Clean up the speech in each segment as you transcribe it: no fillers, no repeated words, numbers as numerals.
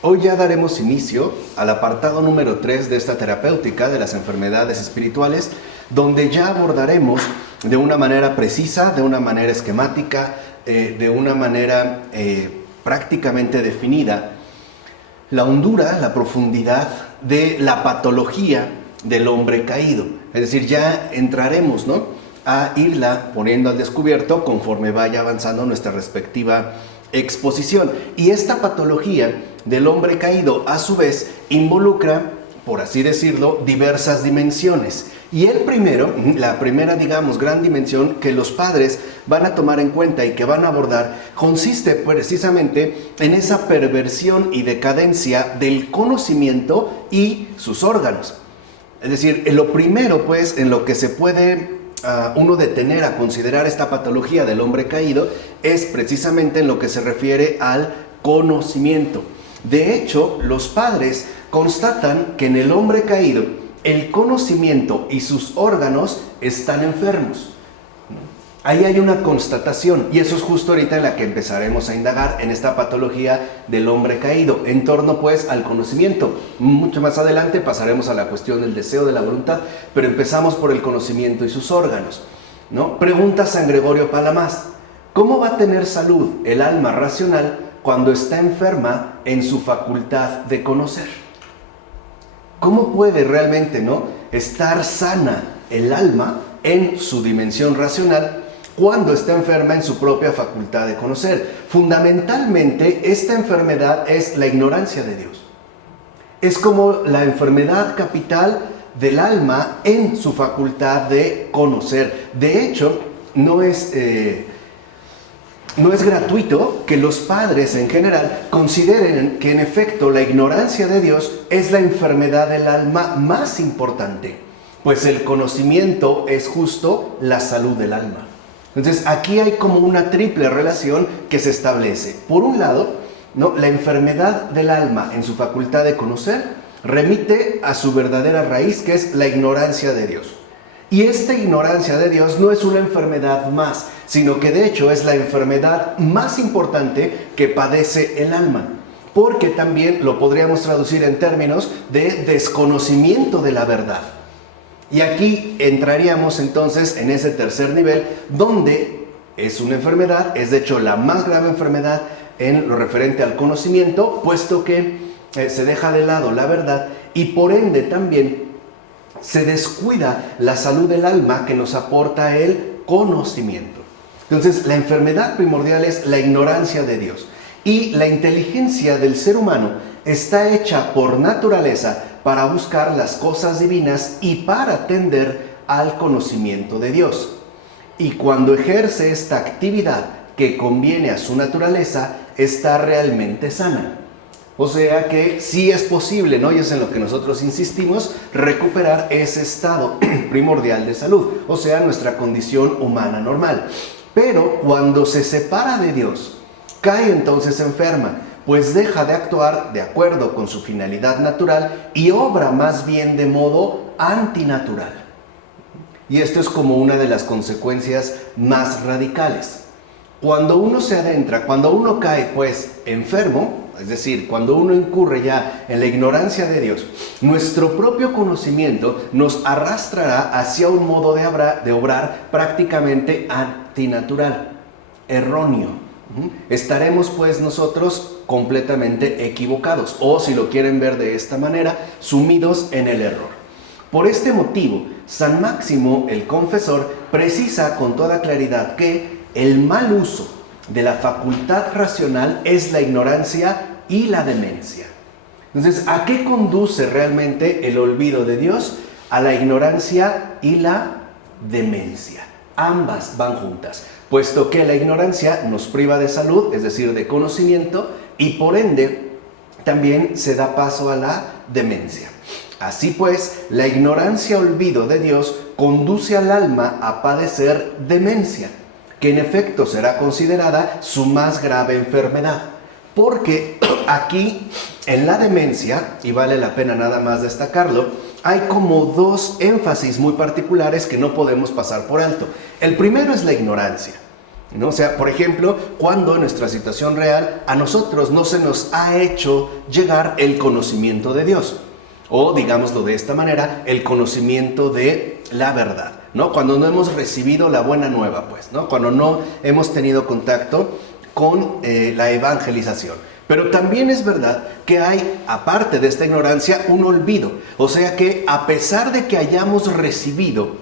Hoy ya daremos inicio al apartado número 3 de esta terapéutica de las enfermedades espirituales, donde ya abordaremos de una manera precisa, de una manera esquemática, de una manera prácticamente definida, la hondura, la profundidad de la patología del hombre caído. Es decir, ya entraremos, a irla poniendo al descubierto conforme vaya avanzando nuestra respectiva exposición. Y esta patología del hombre caído, a su vez, involucra, por así decirlo, diversas dimensiones. Y la primera, gran dimensión que los padres van a tomar en cuenta y que van a abordar, consiste precisamente en esa perversión y decadencia del conocimiento y sus órganos. Es decir, lo primero, pues, en lo que se puede uno detener a considerar esta patología del hombre caído, es precisamente en lo que se refiere al conocimiento. De hecho, los padres constatan que en el hombre caído el conocimiento y sus órganos están enfermos. Ahí hay una constatación, y eso es justo ahorita en la que empezaremos a indagar en esta patología del hombre caído, en torno pues al conocimiento. Mucho más adelante pasaremos a la cuestión del deseo, de la voluntad, pero empezamos por el conocimiento y sus órganos, Pregunta San Gregorio Palamas: ¿cómo va a tener salud el alma racional cuando está enferma en su facultad de conocer? ¿Cómo puede realmente estar sana el alma en su dimensión racional cuando está enferma en su propia facultad de conocer? Fundamentalmente, esta enfermedad es la ignorancia de Dios. Es como la enfermedad capital del alma en su facultad de conocer. De hecho, no es gratuito que los padres en general consideren que en efecto la ignorancia de Dios es la enfermedad del alma más importante, pues el conocimiento es justo la salud del alma. Entonces aquí hay como una triple relación que se establece. Por un lado, la enfermedad del alma en su facultad de conocer remite a su verdadera raíz, que es la ignorancia de Dios. Y esta ignorancia de Dios no es una enfermedad más, sino que de hecho es la enfermedad más importante que padece el alma, porque también lo podríamos traducir en términos de desconocimiento de la verdad. Y aquí entraríamos entonces en ese tercer nivel, donde es una enfermedad, es de hecho la más grave enfermedad en lo referente al conocimiento, puesto que se deja de lado la verdad y por ende también se descuida la salud del alma que nos aporta el conocimiento. Entonces, la enfermedad primordial es la ignorancia de Dios. Y la inteligencia del ser humano está hecha por naturaleza para buscar las cosas divinas y para tender al conocimiento de Dios. Y cuando ejerce esta actividad que conviene a su naturaleza, está realmente sana. O sea que sí es posible, y es en lo que nosotros insistimos, recuperar ese estado primordial de salud, o sea, nuestra condición humana normal. Pero cuando se separa de Dios, cae entonces enferma, pues deja de actuar de acuerdo con su finalidad natural y obra más bien de modo antinatural. Y esto es como una de las consecuencias más radicales. Cuando uno se adentra, cuando uno cae pues enfermo, es decir, cuando uno incurre ya en la ignorancia de Dios, nuestro propio conocimiento nos arrastrará hacia un modo de obrar prácticamente antinatural, erróneo. Estaremos pues nosotros completamente equivocados, o si lo quieren ver de esta manera, sumidos en el error. Por este motivo, San Máximo el Confesor precisa con toda claridad que el mal uso de la facultad racional es la ignorancia y la demencia. Entonces, ¿a qué conduce realmente el olvido de Dios? A la ignorancia y la demencia. Ambas van juntas, puesto que la ignorancia nos priva de salud, es decir, de conocimiento, y por ende también se da paso a la demencia. Así pues, la ignorancia olvido de Dios conduce al alma a padecer demencia, que en efecto será considerada su más grave enfermedad. Porque aquí, en la demencia, y vale la pena nada más destacarlo, hay como dos énfasis muy particulares que no podemos pasar por alto. El primero es la ignorancia. ¿no? O sea, por ejemplo, cuando en nuestra situación real a nosotros no se nos ha hecho llegar el conocimiento de Dios, o digámoslo de esta manera, el conocimiento de la verdad, ¿no? Cuando no hemos recibido la buena nueva, pues, ¿no? Cuando no hemos tenido contacto con la evangelización. Pero también es verdad que hay, aparte de esta ignorancia, un olvido. O sea que a pesar de que hayamos recibido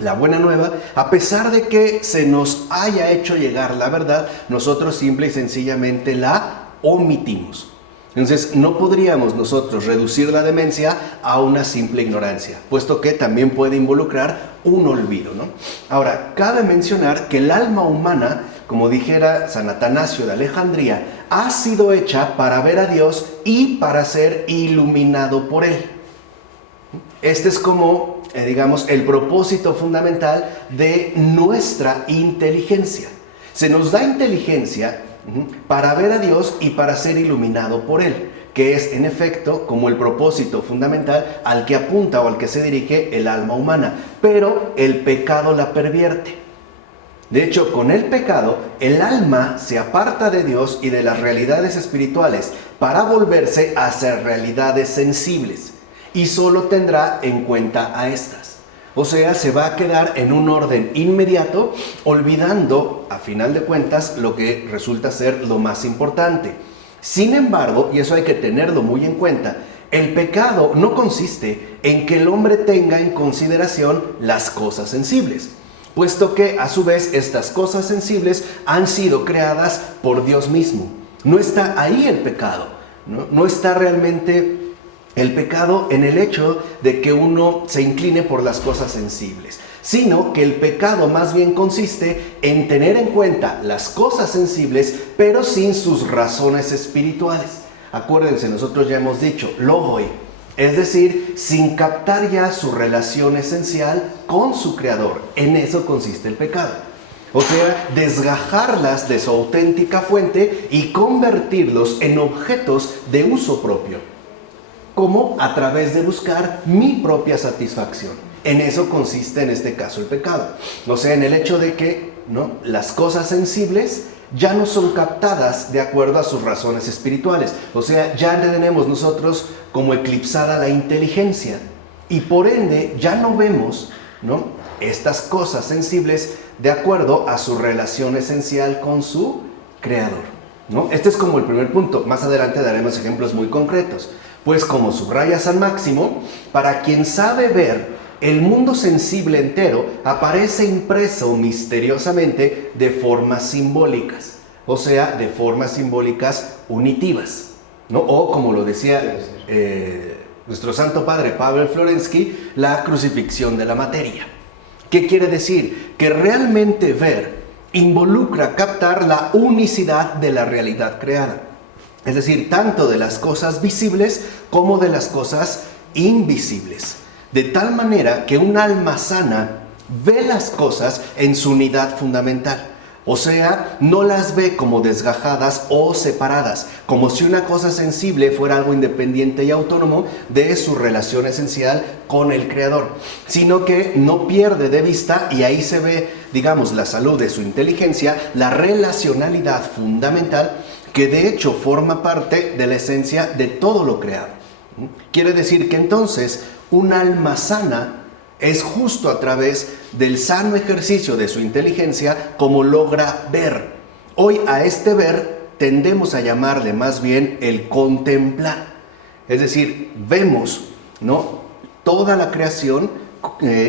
la buena nueva, a pesar de que se nos haya hecho llegar la verdad, nosotros simple y sencillamente la omitimos. Entonces no podríamos nosotros reducir la demencia a una simple ignorancia, puesto que también puede involucrar un olvido, ¿no? Ahora, cabe mencionar que el alma humana, como dijera San Atanasio de Alejandría, ha sido hecha para ver a Dios y para ser iluminado por Él. Este es como, digamos, el propósito fundamental de nuestra inteligencia. Se nos da inteligencia para ver a Dios y para ser iluminado por Él, que es en efecto como el propósito fundamental al que apunta o al que se dirige el alma humana. Pero el pecado la pervierte. De hecho, con el pecado, el alma se aparta de Dios y de las realidades espirituales para volverse hacia realidades sensibles, y solo tendrá en cuenta a estas. O sea, se va a quedar en un orden inmediato, olvidando, a final de cuentas, lo que resulta ser lo más importante. Sin embargo, y eso hay que tenerlo muy en cuenta, el pecado no consiste en que el hombre tenga en consideración las cosas sensibles, puesto que a su vez estas cosas sensibles han sido creadas por Dios mismo. No está ahí el pecado, no está realmente el pecado en el hecho de que uno se incline por las cosas sensibles, sino que el pecado más bien consiste en tener en cuenta las cosas sensibles, pero sin sus razones espirituales. Acuérdense, nosotros ya hemos dicho, logoi, es decir, sin captar ya su relación esencial con su creador. En eso consiste el pecado. O sea, desgajarlas de su auténtica fuente y convertirlos en objetos de uso propio. ¿Cómo? A través de buscar mi propia satisfacción. En eso consiste en este caso el pecado. O sea, en el hecho de que, ¿no?, las cosas sensibles ya no son captadas de acuerdo a sus razones espirituales. O sea, ya tenemos nosotros como eclipsada la inteligencia. Y por ende ya no vemos, ¿no?, estas cosas sensibles de acuerdo a su relación esencial con su creador, ¿no? Este es como el primer punto. Más adelante daremos ejemplos muy concretos. Pues como subraya San Máximo, para quien sabe ver, el mundo sensible entero aparece impreso misteriosamente de formas simbólicas, o sea, de formas simbólicas unitivas, ¿no? O como lo decía nuestro Santo Padre Pavel Florensky, la crucifixión de la materia. ¿Qué quiere decir? Que realmente ver involucra captar la unicidad de la realidad creada. Es decir, tanto de las cosas visibles como de las cosas invisibles. De tal manera que un alma sana ve las cosas en su unidad fundamental. O sea, no las ve como desgajadas o separadas, como si una cosa sensible fuera algo independiente y autónomo de su relación esencial con el Creador, sino que no pierde de vista, y ahí se ve, digamos, la salud de su inteligencia, la relacionalidad fundamental, que de hecho forma parte de la esencia de todo lo creado. Quiere decir que entonces un alma sana es justo a través del sano ejercicio de su inteligencia como logra ver. Hoy a este ver tendemos a llamarle más bien el contemplar. Es decir, vemos, ¿no?, toda la creación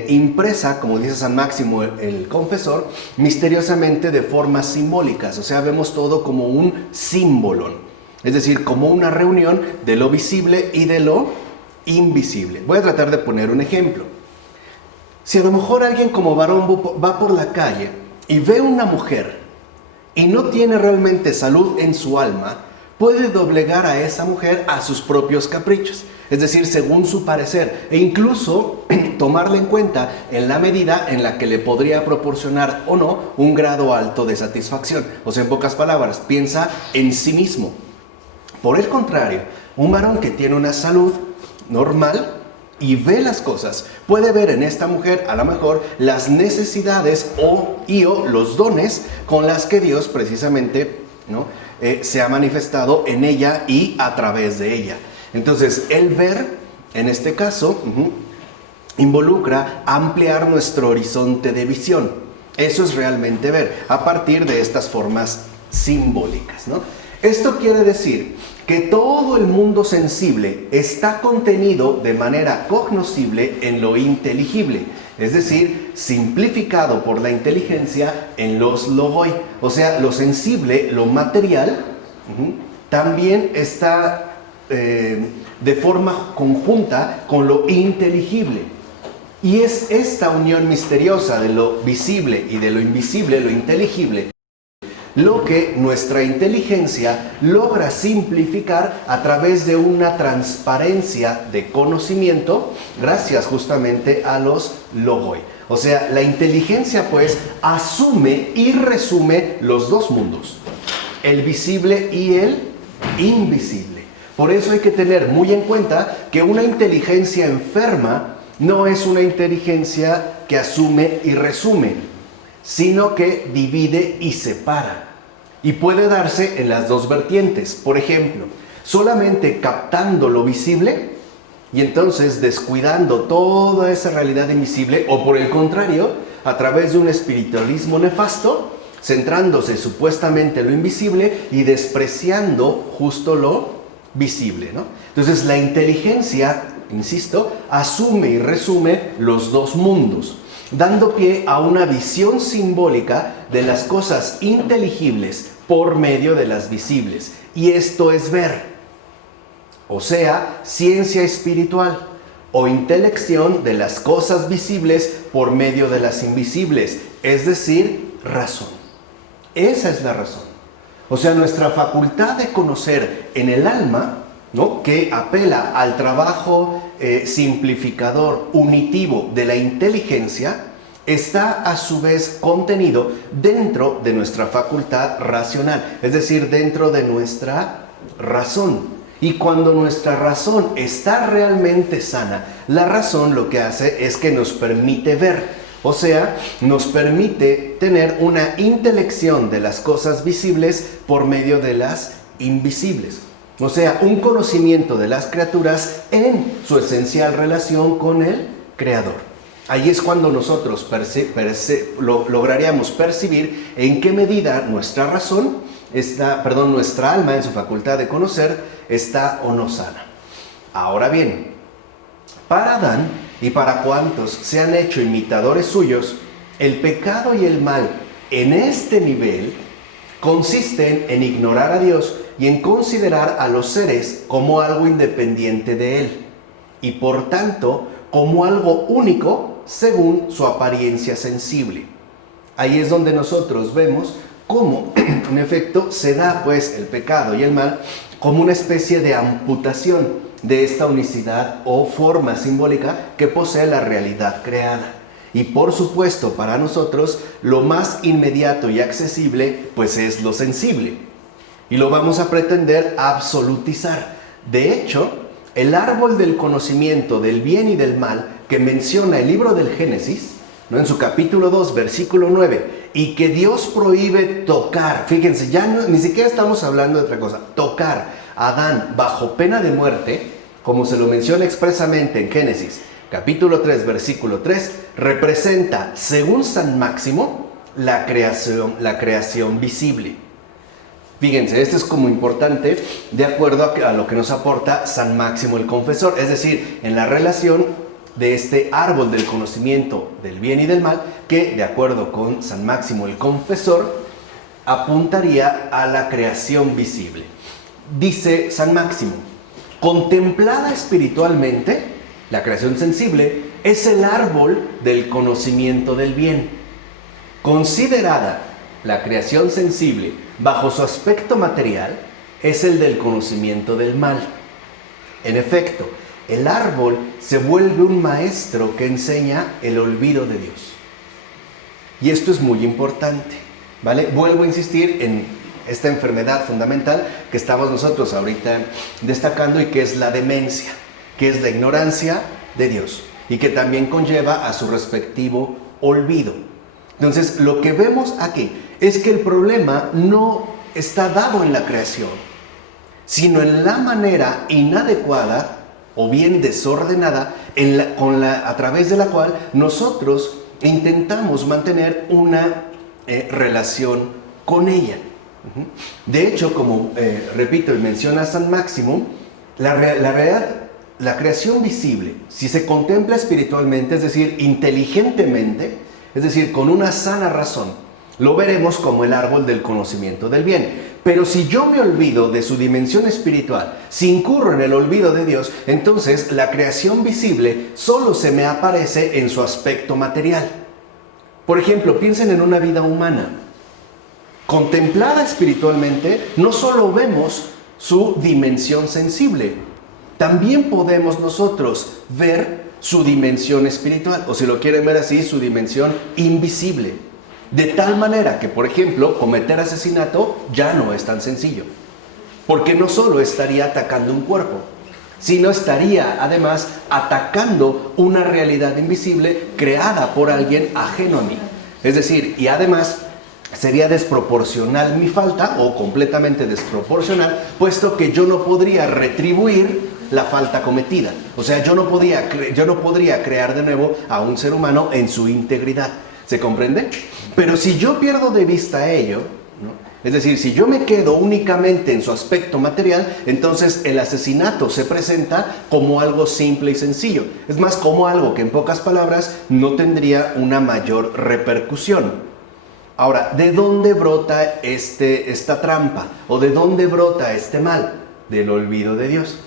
impresa, como dice San Máximo el Confesor, misteriosamente de formas simbólicas. O sea, vemos todo como un símbolo, es decir, como una reunión de lo visible y de lo invisible. Voy a tratar de poner un ejemplo. Si a lo mejor alguien como varón va por la calle y ve una mujer y no tiene realmente salud en su alma, puede doblegar a esa mujer a sus propios caprichos, es decir, según su parecer, e incluso tomarla en cuenta en la medida en la que le podría proporcionar o no un grado alto de satisfacción. O sea, en pocas palabras, piensa en sí mismo. Por el contrario, un varón que tiene una salud normal y ve las cosas, puede ver en esta mujer a lo mejor las necesidades o los dones con las que Dios precisamente, ¿no? Se ha manifestado en ella y a través de ella. Entonces, el ver, en este caso, involucra ampliar nuestro horizonte de visión. Eso es realmente ver, a partir de estas formas simbólicas, ¿no? Esto quiere decir que todo el mundo sensible está contenido de manera cognoscible en lo inteligible, es decir, simplificado por la inteligencia en los logoi. O sea, lo sensible, lo material, también está de forma conjunta con lo inteligible. Y es esta unión misteriosa de lo visible y de lo invisible, lo inteligible, lo que nuestra inteligencia logra simplificar a través de una transparencia de conocimiento, gracias justamente a los logoi. O sea, la inteligencia pues asume y resume los dos mundos, el visible y el invisible. Por eso hay que tener muy en cuenta que una inteligencia enferma no es una inteligencia que asume y resume, sino que divide y separa. Y puede darse en las dos vertientes. Por ejemplo, solamente captando lo visible y entonces descuidando toda esa realidad invisible, o por el contrario, a través de un espiritualismo nefasto, centrándose supuestamente en lo invisible y despreciando justo lo visible, ¿no? Entonces la inteligencia, insisto, asume y resume los dos mundos, dando pie a una visión simbólica de las cosas inteligibles por medio de las visibles. Y esto es ver, o sea, ciencia espiritual o intelección de las cosas visibles por medio de las invisibles, es decir, razón. Esa es la razón. O sea, nuestra facultad de conocer en el alma, ¿no?, que apela al trabajo simplificador, unitivo de la inteligencia, está a su vez contenido dentro de nuestra facultad racional, es decir, dentro de nuestra razón. Y cuando nuestra razón está realmente sana, la razón lo que hace es que nos permite ver, o sea, nos permite tener una intelección de las cosas visibles por medio de las invisibles. O sea, un conocimiento de las criaturas en su esencial relación con el Creador. Ahí es cuando nosotros lograríamos percibir en qué medida nuestra razón nuestra alma en su facultad de conocer está o no sana. Ahora bien, para Adán y para cuantos se han hecho imitadores suyos, el pecado y el mal en este nivel consisten en ignorar a Dios y en considerar a los seres como algo independiente de Él, y por tanto como algo único según su apariencia sensible. Ahí es donde nosotros vemos cómo, en efecto, se da pues el pecado y el mal como una especie de amputación de esta unicidad o forma simbólica que posee la realidad creada. Y por supuesto, para nosotros, lo más inmediato y accesible pues es lo sensible. Y lo vamos a pretender absolutizar. De hecho, el árbol del conocimiento del bien y del mal que menciona el libro del Génesis, ¿no?, en su capítulo 2, versículo 9, y que Dios prohíbe tocar, fíjense, ya ni siquiera estamos hablando de otra cosa, tocar a Adán bajo pena de muerte, como se lo menciona expresamente en Génesis, capítulo 3, versículo 3, representa, según San Máximo, la creación visible. Fíjense, esto es como importante de acuerdo a lo que nos aporta San Máximo el Confesor, es decir, en la relación de este árbol del conocimiento del bien y del mal, que de acuerdo con San Máximo el Confesor, apuntaría a la creación visible. Dice San Máximo: contemplada espiritualmente, la creación sensible es el árbol del conocimiento del bien. Considerada la creación sensible bajo su aspecto material, es el del conocimiento del mal. En efecto, el árbol se vuelve un maestro que enseña el olvido de Dios. Y esto es muy importante, ¿vale? Vuelvo a insistir en esta enfermedad fundamental que estamos nosotros ahorita destacando y que es la demencia, que es la ignorancia de Dios y que también conlleva a su respectivo olvido. Entonces, lo que vemos aquí es que el problema no está dado en la creación, sino en la manera inadecuada o bien desordenada a través de la cual nosotros intentamos mantener una relación con ella. De hecho, como repito y menciona San Máximo, la creación visible, si se contempla espiritualmente, es decir, inteligentemente, es decir, con una sana razón, lo veremos como el árbol del conocimiento del bien. Pero si yo me olvido de su dimensión espiritual, si incurro en el olvido de Dios, entonces la creación visible solo se me aparece en su aspecto material. Por ejemplo, piensen en una vida humana. Contemplada espiritualmente, no solo vemos su dimensión sensible, también podemos nosotros ver su dimensión espiritual, o si lo quieren ver así, su dimensión invisible. De tal manera que, por ejemplo, cometer asesinato ya no es tan sencillo, porque no solo estaría atacando un cuerpo, sino estaría además atacando una realidad invisible creada por alguien ajeno a mí. Es decir, y además sería desproporcional mi falta, o completamente desproporcional, puesto que yo no podría retribuir la falta cometida. O sea, yo no podría crear de nuevo a un ser humano en su integridad. ¿Se comprende? Pero si yo pierdo de vista ello, ¿no? Es decir, si yo me quedo únicamente en su aspecto material, entonces el asesinato se presenta como algo simple y sencillo. Es más, como algo que en pocas palabras no tendría una mayor repercusión. Ahora, ¿de dónde brota esta trampa? ¿O de dónde brota este mal? Del olvido de Dios.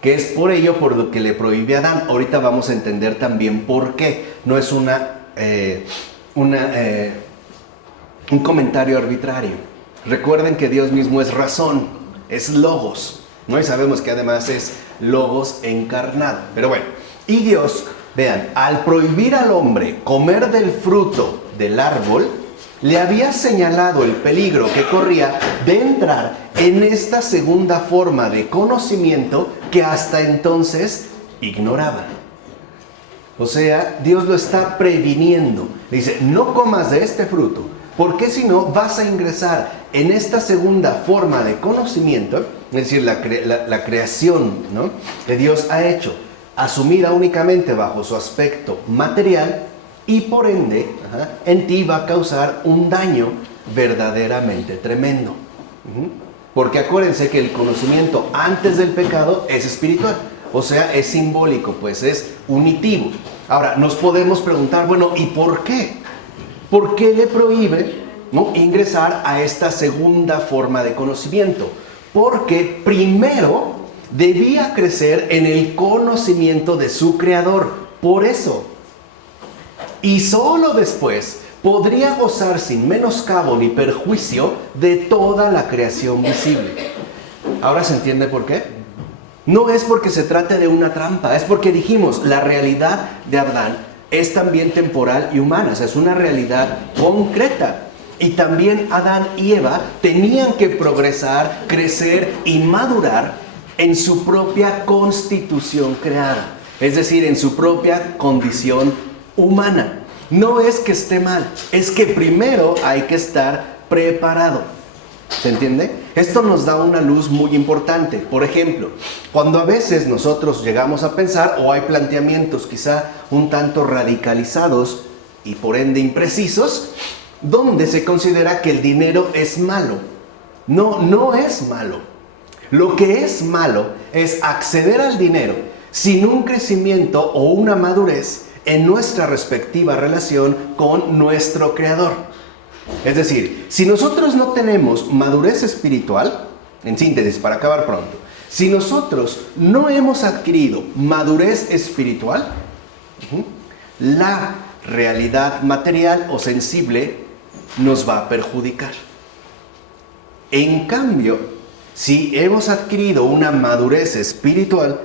Que es por ello por lo que le prohíbe a Adán. Ahorita vamos a entender también por qué. No es un comentario arbitrario. Recuerden que Dios mismo es razón, es logos, ¿no? Y sabemos que además es logos encarnado. Pero bueno, y Dios, vean, al prohibir al hombre comer del fruto del árbol, le había señalado el peligro que corría de entrar en esta segunda forma de conocimiento que hasta entonces ignoraba. O sea, Dios lo está previniendo. Le dice, no comas de este fruto, porque si no vas a ingresar en esta segunda forma de conocimiento, es decir, la creación, ¿no?, que Dios ha hecho, asumida únicamente bajo su aspecto material, y por ende, en ti va a causar un daño verdaderamente tremendo. Porque acuérdense que el conocimiento antes del pecado es espiritual. O sea, es simbólico, pues es unitivo. Ahora, nos podemos preguntar, bueno, ¿y por qué? ¿Por qué le prohíbe, ¿no?, ingresar a esta segunda forma de conocimiento? Porque primero debía crecer en el conocimiento de su Creador. Por eso. Y solo después podría gozar sin menoscabo ni perjuicio de toda la creación visible. ¿Ahora se entiende por qué? No es porque se trate de una trampa, es porque dijimos, la realidad de Adán es también temporal y humana, o sea, es una realidad concreta. Y también Adán y Eva tenían que progresar, crecer y madurar en su propia constitución creada, es decir, en su propia condición humana. No es que esté mal, es que primero hay que estar preparado. ¿Se entiende? Esto nos da una luz muy importante. Por ejemplo, cuando a veces nosotros llegamos a pensar, o hay planteamientos quizá un tanto radicalizados y por ende imprecisos, donde se considera que el dinero es malo. No, no es malo. Lo que es malo es acceder al dinero sin un crecimiento o una madurez en nuestra respectiva relación con nuestro Creador. Es decir, si nosotros no tenemos madurez espiritual, en síntesis, para acabar pronto, si nosotros no hemos adquirido madurez espiritual, la realidad material o sensible nos va a perjudicar. En cambio, si hemos adquirido una madurez espiritual,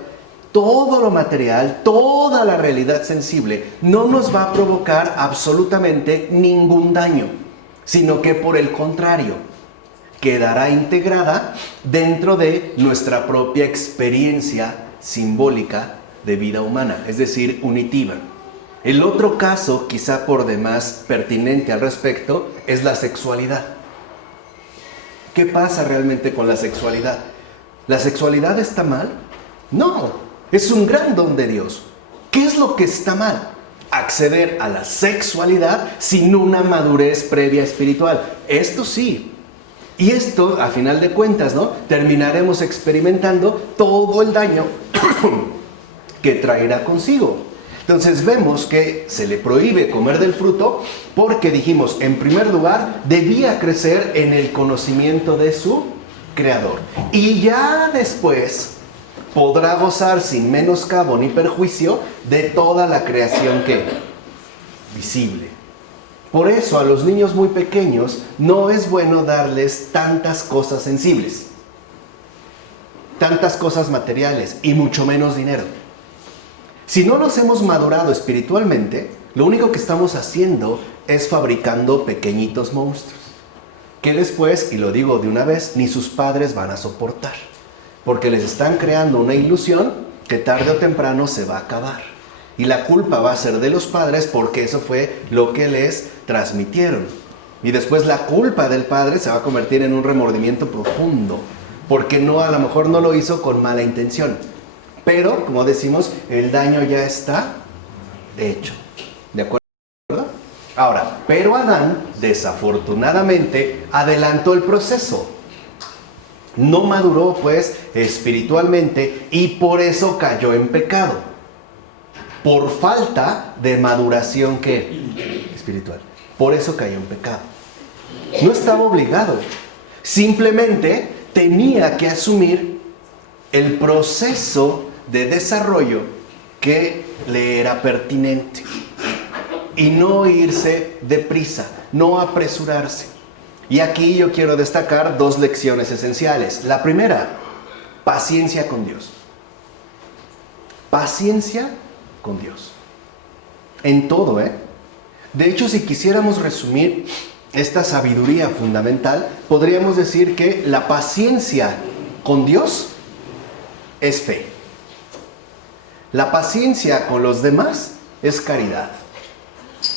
todo lo material, toda la realidad sensible no nos va a provocar absolutamente ningún daño, sino que por el contrario, quedará integrada dentro de nuestra propia experiencia simbólica de vida humana, es decir, unitiva. El otro caso, quizá por demás pertinente al respecto, es la sexualidad. ¿Qué pasa realmente con la sexualidad? ¿La sexualidad está mal? No, es un gran don de Dios. ¿Qué es lo que está mal? Acceder a la sexualidad sin una madurez previa espiritual. Esto sí. Y esto, a final de cuentas, ¿no? Terminaremos experimentando todo el daño que traerá consigo. Entonces vemos que se le prohíbe comer del fruto porque dijimos, en primer lugar, debía crecer en el conocimiento de su Creador. Y ya después podrá gozar sin menoscabo ni perjuicio de toda la creación que visible. Por eso a los niños muy pequeños no es bueno darles tantas cosas sensibles, tantas cosas materiales y mucho menos dinero. Si no los hemos madurado espiritualmente, lo único que estamos haciendo es fabricando pequeñitos monstruos, que después, y lo digo de una vez, ni sus padres van a soportar, porque les están creando una ilusión que tarde o temprano se va a acabar. Y la culpa va a ser de los padres porque eso fue lo que les transmitieron. Y después la culpa del padre se va a convertir en un remordimiento profundo, porque a lo mejor no lo hizo con mala intención. Pero, como decimos, el daño ya está hecho. ¿De acuerdo? Ahora, pero Adán, desafortunadamente, adelantó el proceso. No maduró, pues, espiritualmente y por eso cayó en pecado. Por falta de maduración, ¿qué? Espiritual. Por eso cayó en pecado. No estaba obligado. Simplemente tenía que asumir el proceso de desarrollo que le era pertinente y no irse deprisa, no apresurarse. Y aquí yo quiero destacar dos lecciones esenciales. La primera, paciencia con Dios. Paciencia con Dios. En todo, ¿eh? De hecho, si quisiéramos resumir esta sabiduría fundamental, podríamos decir que la paciencia con Dios es fe. La paciencia con los demás es caridad.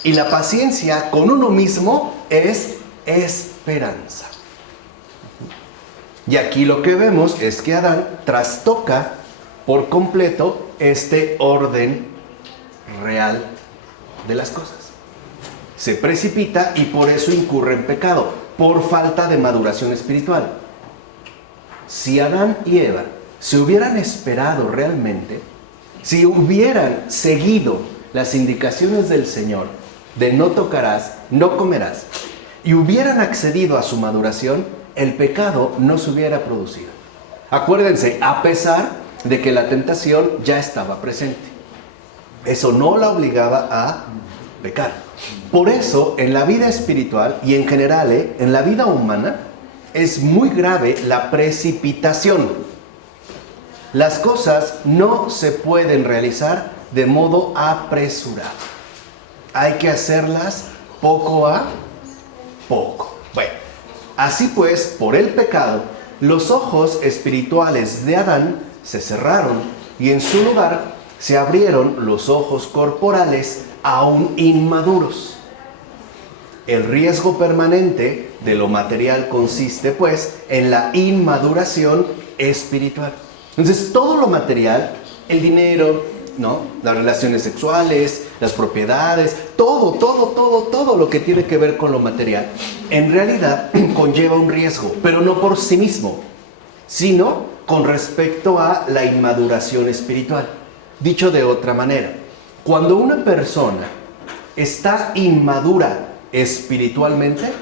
Y la paciencia con uno mismo es esperanza. Y aquí lo que vemos es que Adán trastoca por completo este orden real de las cosas. Se precipita y por eso incurre en pecado, por falta de maduración espiritual. Si Adán y Eva se hubieran esperado realmente, si hubieran seguido las indicaciones del Señor de no tocarás, no comerás, y hubieran accedido a su maduración, el pecado no se hubiera producido. Acuérdense, a pesar de que la tentación ya estaba presente. Eso no la obligaba a pecar. Por eso, en la vida espiritual y en general, en la vida humana, es muy grave la precipitación. Las cosas no se pueden realizar de modo apresurado. Hay que hacerlas poco a poco. Bueno, así pues, por el pecado, los ojos espirituales de Adán se cerraron y en su lugar se abrieron los ojos corporales aún inmaduros. El riesgo permanente de lo material consiste, pues, en la inmaduración espiritual. Entonces, todo lo material, el dinero, ¿no? Las relaciones sexuales, las propiedades, todo lo que tiene que ver con lo material, en realidad conlleva un riesgo, pero no por sí mismo, sino con respecto a la inmaduración espiritual. Dicho de otra manera, cuando una persona está inmadura espiritualmente,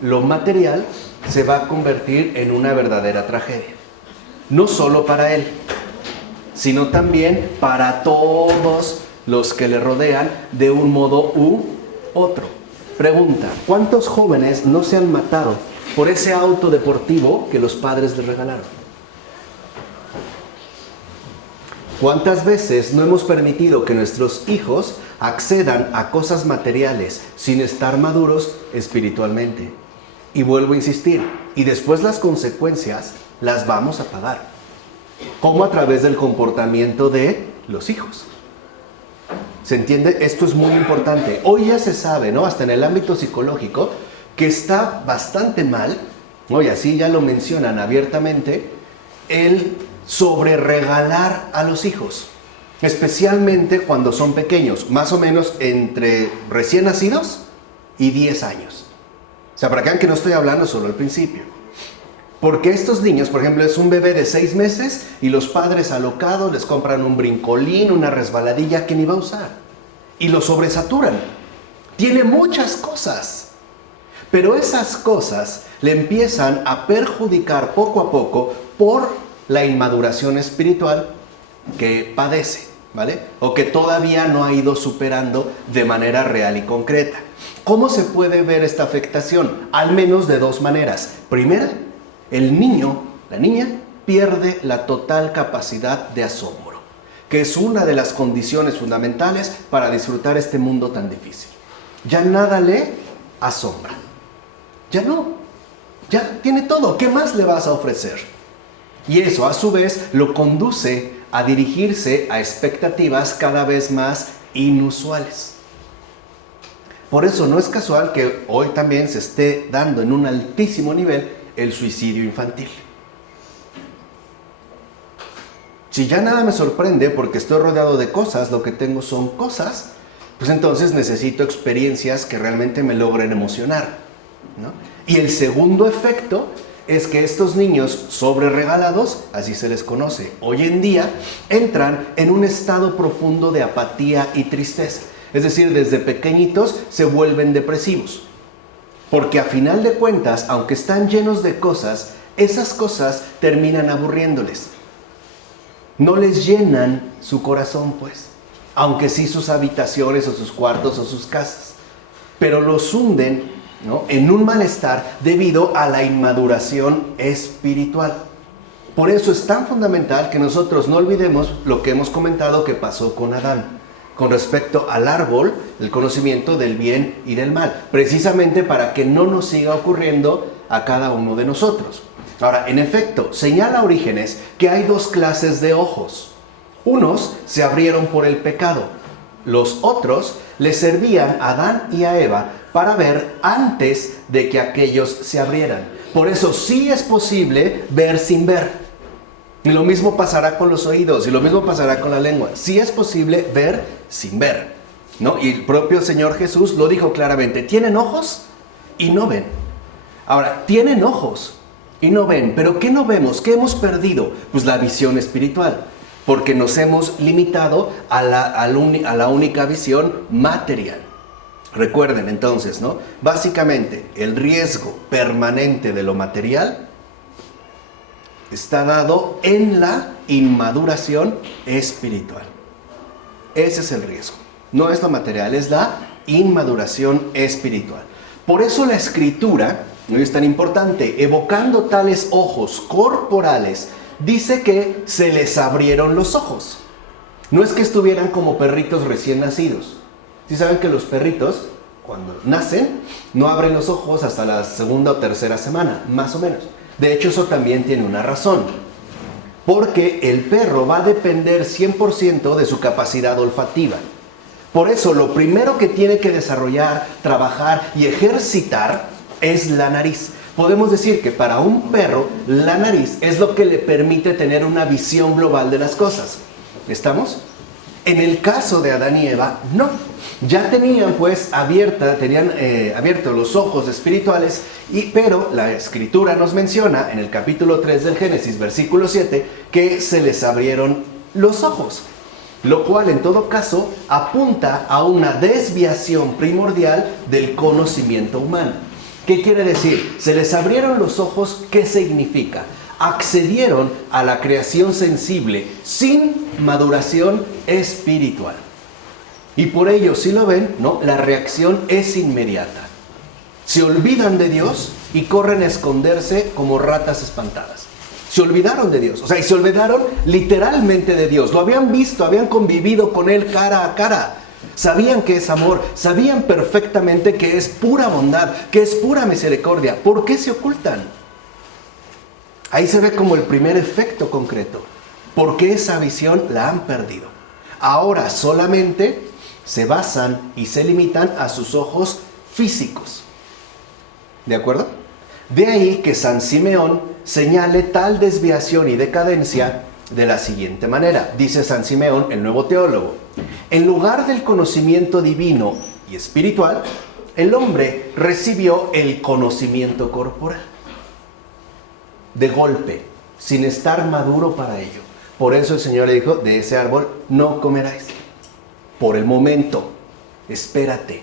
lo material se va a convertir en una verdadera tragedia. No solo para él, sino también para todos los que le rodean de un modo u otro. Pregunta, ¿cuántos jóvenes no se han matado por ese auto deportivo que los padres les regalaron? ¿Cuántas veces no hemos permitido que nuestros hijos accedan a cosas materiales sin estar maduros espiritualmente? Y vuelvo a insistir, y después las consecuencias las vamos a pagar. ¿Cómo? A través del comportamiento de los hijos. ¿Se entiende? Esto es muy importante. Hoy ya se sabe, ¿no? Hasta en el ámbito psicológico, que está bastante mal, ¿no? Y así ya lo mencionan abiertamente, el sobreregalar a los hijos. Especialmente cuando son pequeños, más o menos entre recién nacidos y 10 años. O sea, para que vean que no estoy hablando solo al principio. Porque estos niños, por ejemplo, es un bebé de 6 meses y los padres alocados les compran un brincolín, una resbaladilla que ni va a usar. Y lo sobresaturan. Tiene muchas cosas. Pero esas cosas le empiezan a perjudicar poco a poco por la inmaduración espiritual que padece, ¿vale? O que todavía no ha ido superando de manera real y concreta. ¿Cómo se puede ver esta afectación? Al menos de 2 maneras. Primera, el niño, la niña, pierde la total capacidad de asombro, que es una de las condiciones fundamentales para disfrutar este mundo tan difícil. Ya nada le asombra. Ya no. Ya tiene todo. ¿Qué más le vas a ofrecer? Y eso, a su vez, lo conduce a dirigirse a expectativas cada vez más inusuales. Por eso no es casual que hoy también se esté dando en un altísimo nivel el suicidio infantil. Si ya nada me sorprende porque estoy rodeado de cosas, lo que tengo son cosas, pues entonces necesito experiencias que realmente me logren emocionar, ¿no? Y el segundo efecto es que estos niños sobreregalados, así se les conoce hoy en día, entran en un estado profundo de apatía y tristeza. Es decir, desde pequeñitos se vuelven depresivos. Porque a final de cuentas, aunque están llenos de cosas, esas cosas terminan aburriéndoles. No les llenan su corazón, pues. Aunque sí sus habitaciones o sus cuartos o sus casas. Pero los hunden, ¿no?, en un malestar debido a la inmaduración espiritual. Por eso es tan fundamental que nosotros no olvidemos lo que hemos comentado que pasó con Adán, con respecto al árbol, el conocimiento del bien y del mal, precisamente para que no nos siga ocurriendo a cada uno de nosotros. Ahora, en efecto, señala Orígenes que hay 2 clases de ojos. Unos se abrieron por el pecado, los otros le servían a Adán y a Eva para ver antes de que aquellos se abrieran. Por eso sí es posible ver sin ver. Y lo mismo pasará con los oídos, y lo mismo pasará con la lengua. Sí es posible ver sin ver, ¿no? Y el propio Señor Jesús lo dijo claramente: tienen ojos y no ven. Ahora, tienen ojos y no ven, pero ¿qué no vemos? ¿Qué hemos perdido? Pues la visión espiritual, porque nos hemos limitado a la única visión material. Recuerden entonces, ¿no? Básicamente, el riesgo permanente de lo material está dado en la inmaduración espiritual. Ese es el riesgo. No es lo material, es la inmaduración espiritual. Por eso la Escritura, no es tan importante, evocando tales ojos corporales, dice que se les abrieron los ojos. No es que estuvieran como perritos recién nacidos. ¿Sí saben que los perritos, cuando nacen, no abren los ojos hasta la 2ª o 3ª semana, más o menos? De hecho, eso también tiene una razón. Porque el perro va a depender 100% de su capacidad olfativa. Por eso, lo primero que tiene que desarrollar, trabajar y ejercitar es la nariz. Podemos decir que para un perro, la nariz es lo que le permite tener una visión global de las cosas. ¿Estamos? En el caso de Adán y Eva, no. Ya tenían pues abiertos los ojos espirituales, pero la Escritura nos menciona en el capítulo 3 del Génesis, versículo 7, que se les abrieron los ojos. Lo cual en todo caso apunta a una desviación primordial del conocimiento humano. ¿Qué quiere decir? Se les abrieron los ojos, ¿qué significa? Accedieron a la creación sensible sin maduración espiritual. Y por ello, si lo ven, ¿no?, la reacción es inmediata. Se olvidan de Dios y corren a esconderse como ratas espantadas. Se olvidaron de Dios, y se olvidaron literalmente de Dios. Lo habían visto, habían convivido con Él cara a cara. Sabían que es amor, sabían perfectamente que es pura bondad, que es pura misericordia. ¿Por qué se ocultan? Ahí se ve como el primer efecto concreto. Porque esa visión la han perdido. Ahora solamente se basan y se limitan a sus ojos físicos. ¿De acuerdo? De ahí que San Simeón señale tal desviación y decadencia de la siguiente manera. Dice San Simeón, el nuevo teólogo: en lugar del conocimiento divino y espiritual, el hombre recibió el conocimiento corporal. De golpe, sin estar maduro para ello. Por eso el Señor le dijo: de ese árbol no comeráis. Por el momento, espérate.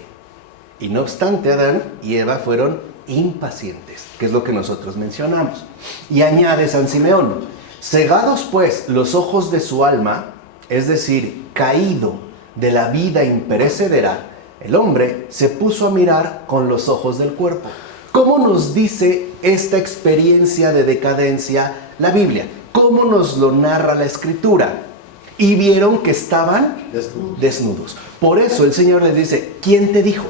Y no obstante, Adán y Eva fueron impacientes, que es lo que nosotros mencionamos. Y añade San Simeón: cegados pues los ojos de su alma, es decir, caído de la vida imperecedera, el hombre se puso a mirar con los ojos del cuerpo. ¿Cómo nos dice esta experiencia de decadencia la Biblia? ¿Cómo nos lo narra la Escritura? Y vieron que estaban desnudos. Por eso el Señor les dice: ¿quién te dijo?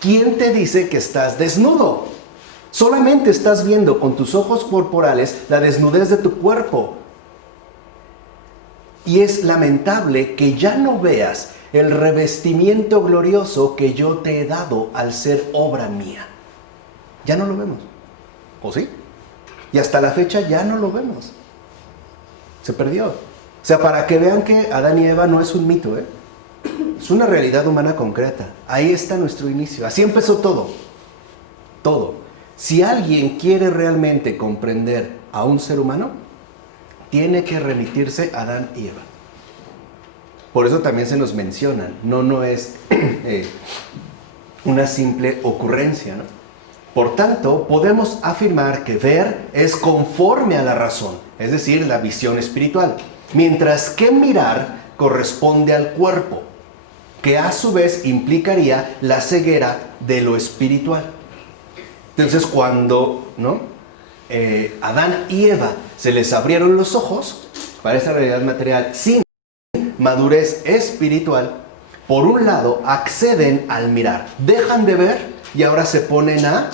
¿Quién te dice que estás desnudo? Solamente estás viendo con tus ojos corporales la desnudez de tu cuerpo. Y es lamentable que ya no veas el revestimiento glorioso que yo te he dado al ser obra mía. Ya no lo vemos. ¿O sí? Y hasta la fecha ya no lo vemos. Se perdió. O sea, para que vean que Adán y Eva no es un mito, es una realidad humana concreta. Ahí está nuestro inicio. Así empezó todo. Todo. Si alguien quiere realmente comprender a un ser humano, tiene que remitirse a Adán y Eva. Por eso también se nos mencionan. No es una simple ocurrencia, ¿no? Por tanto, podemos afirmar que ver es conforme a la razón, es decir, la visión espiritual, mientras que mirar corresponde al cuerpo, que a su vez implicaría la ceguera de lo espiritual. Entonces, cuando Adán y Eva se les abrieron los ojos para esa realidad material sin madurez espiritual, por un lado acceden al mirar, dejan de ver y ahora se ponen a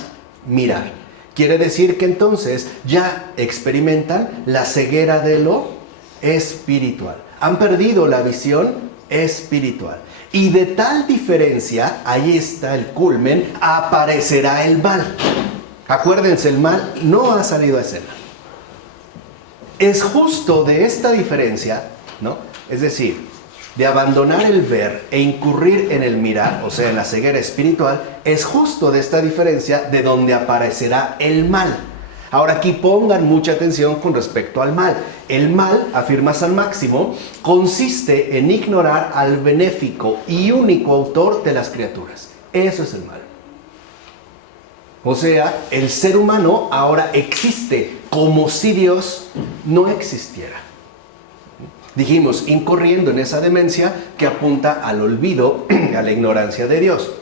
mirar. Quiere decir que entonces ya experimentan la ceguera de lo espiritual. Han perdido la visión espiritual. Y de tal diferencia, ahí está el culmen, aparecerá el mal. Acuérdense, el mal no ha salido a escena. Es justo de esta diferencia, ¿no? Es decir, de abandonar el ver e incurrir en el mirar, o sea, en la ceguera espiritual, es justo de esta diferencia de donde aparecerá el mal. Ahora aquí pongan mucha atención con respecto al mal. El mal, afirma San Máximo, consiste en ignorar al benéfico y único autor de las criaturas. Eso es el mal. O sea, el ser humano ahora existe como si Dios no existiera. Dijimos, incurriendo en esa demencia que apunta al olvido, a la ignorancia de Dios.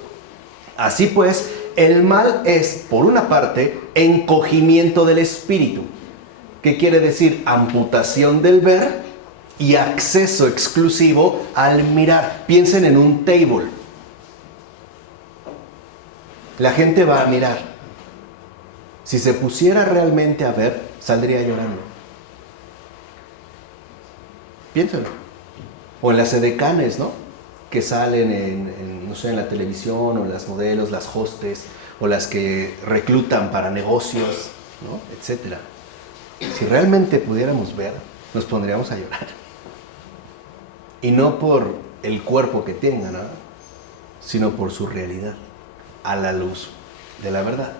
Así pues, el mal es, por una parte, encogimiento del espíritu, que quiere decir amputación del ver y acceso exclusivo al mirar. Piensen en un table. La gente va a mirar. Si se pusiera realmente a ver, saldría llorando. Piénsalo. O en las edecanes, ¿no? Que salen no sé, en la televisión, o las modelos, las hostes, o las que reclutan para negocios, ¿no? Etcétera. Si realmente pudiéramos ver, nos pondríamos a llorar. Y no por el cuerpo que tengan, ¿no? Sino por su realidad, a la luz de la verdad.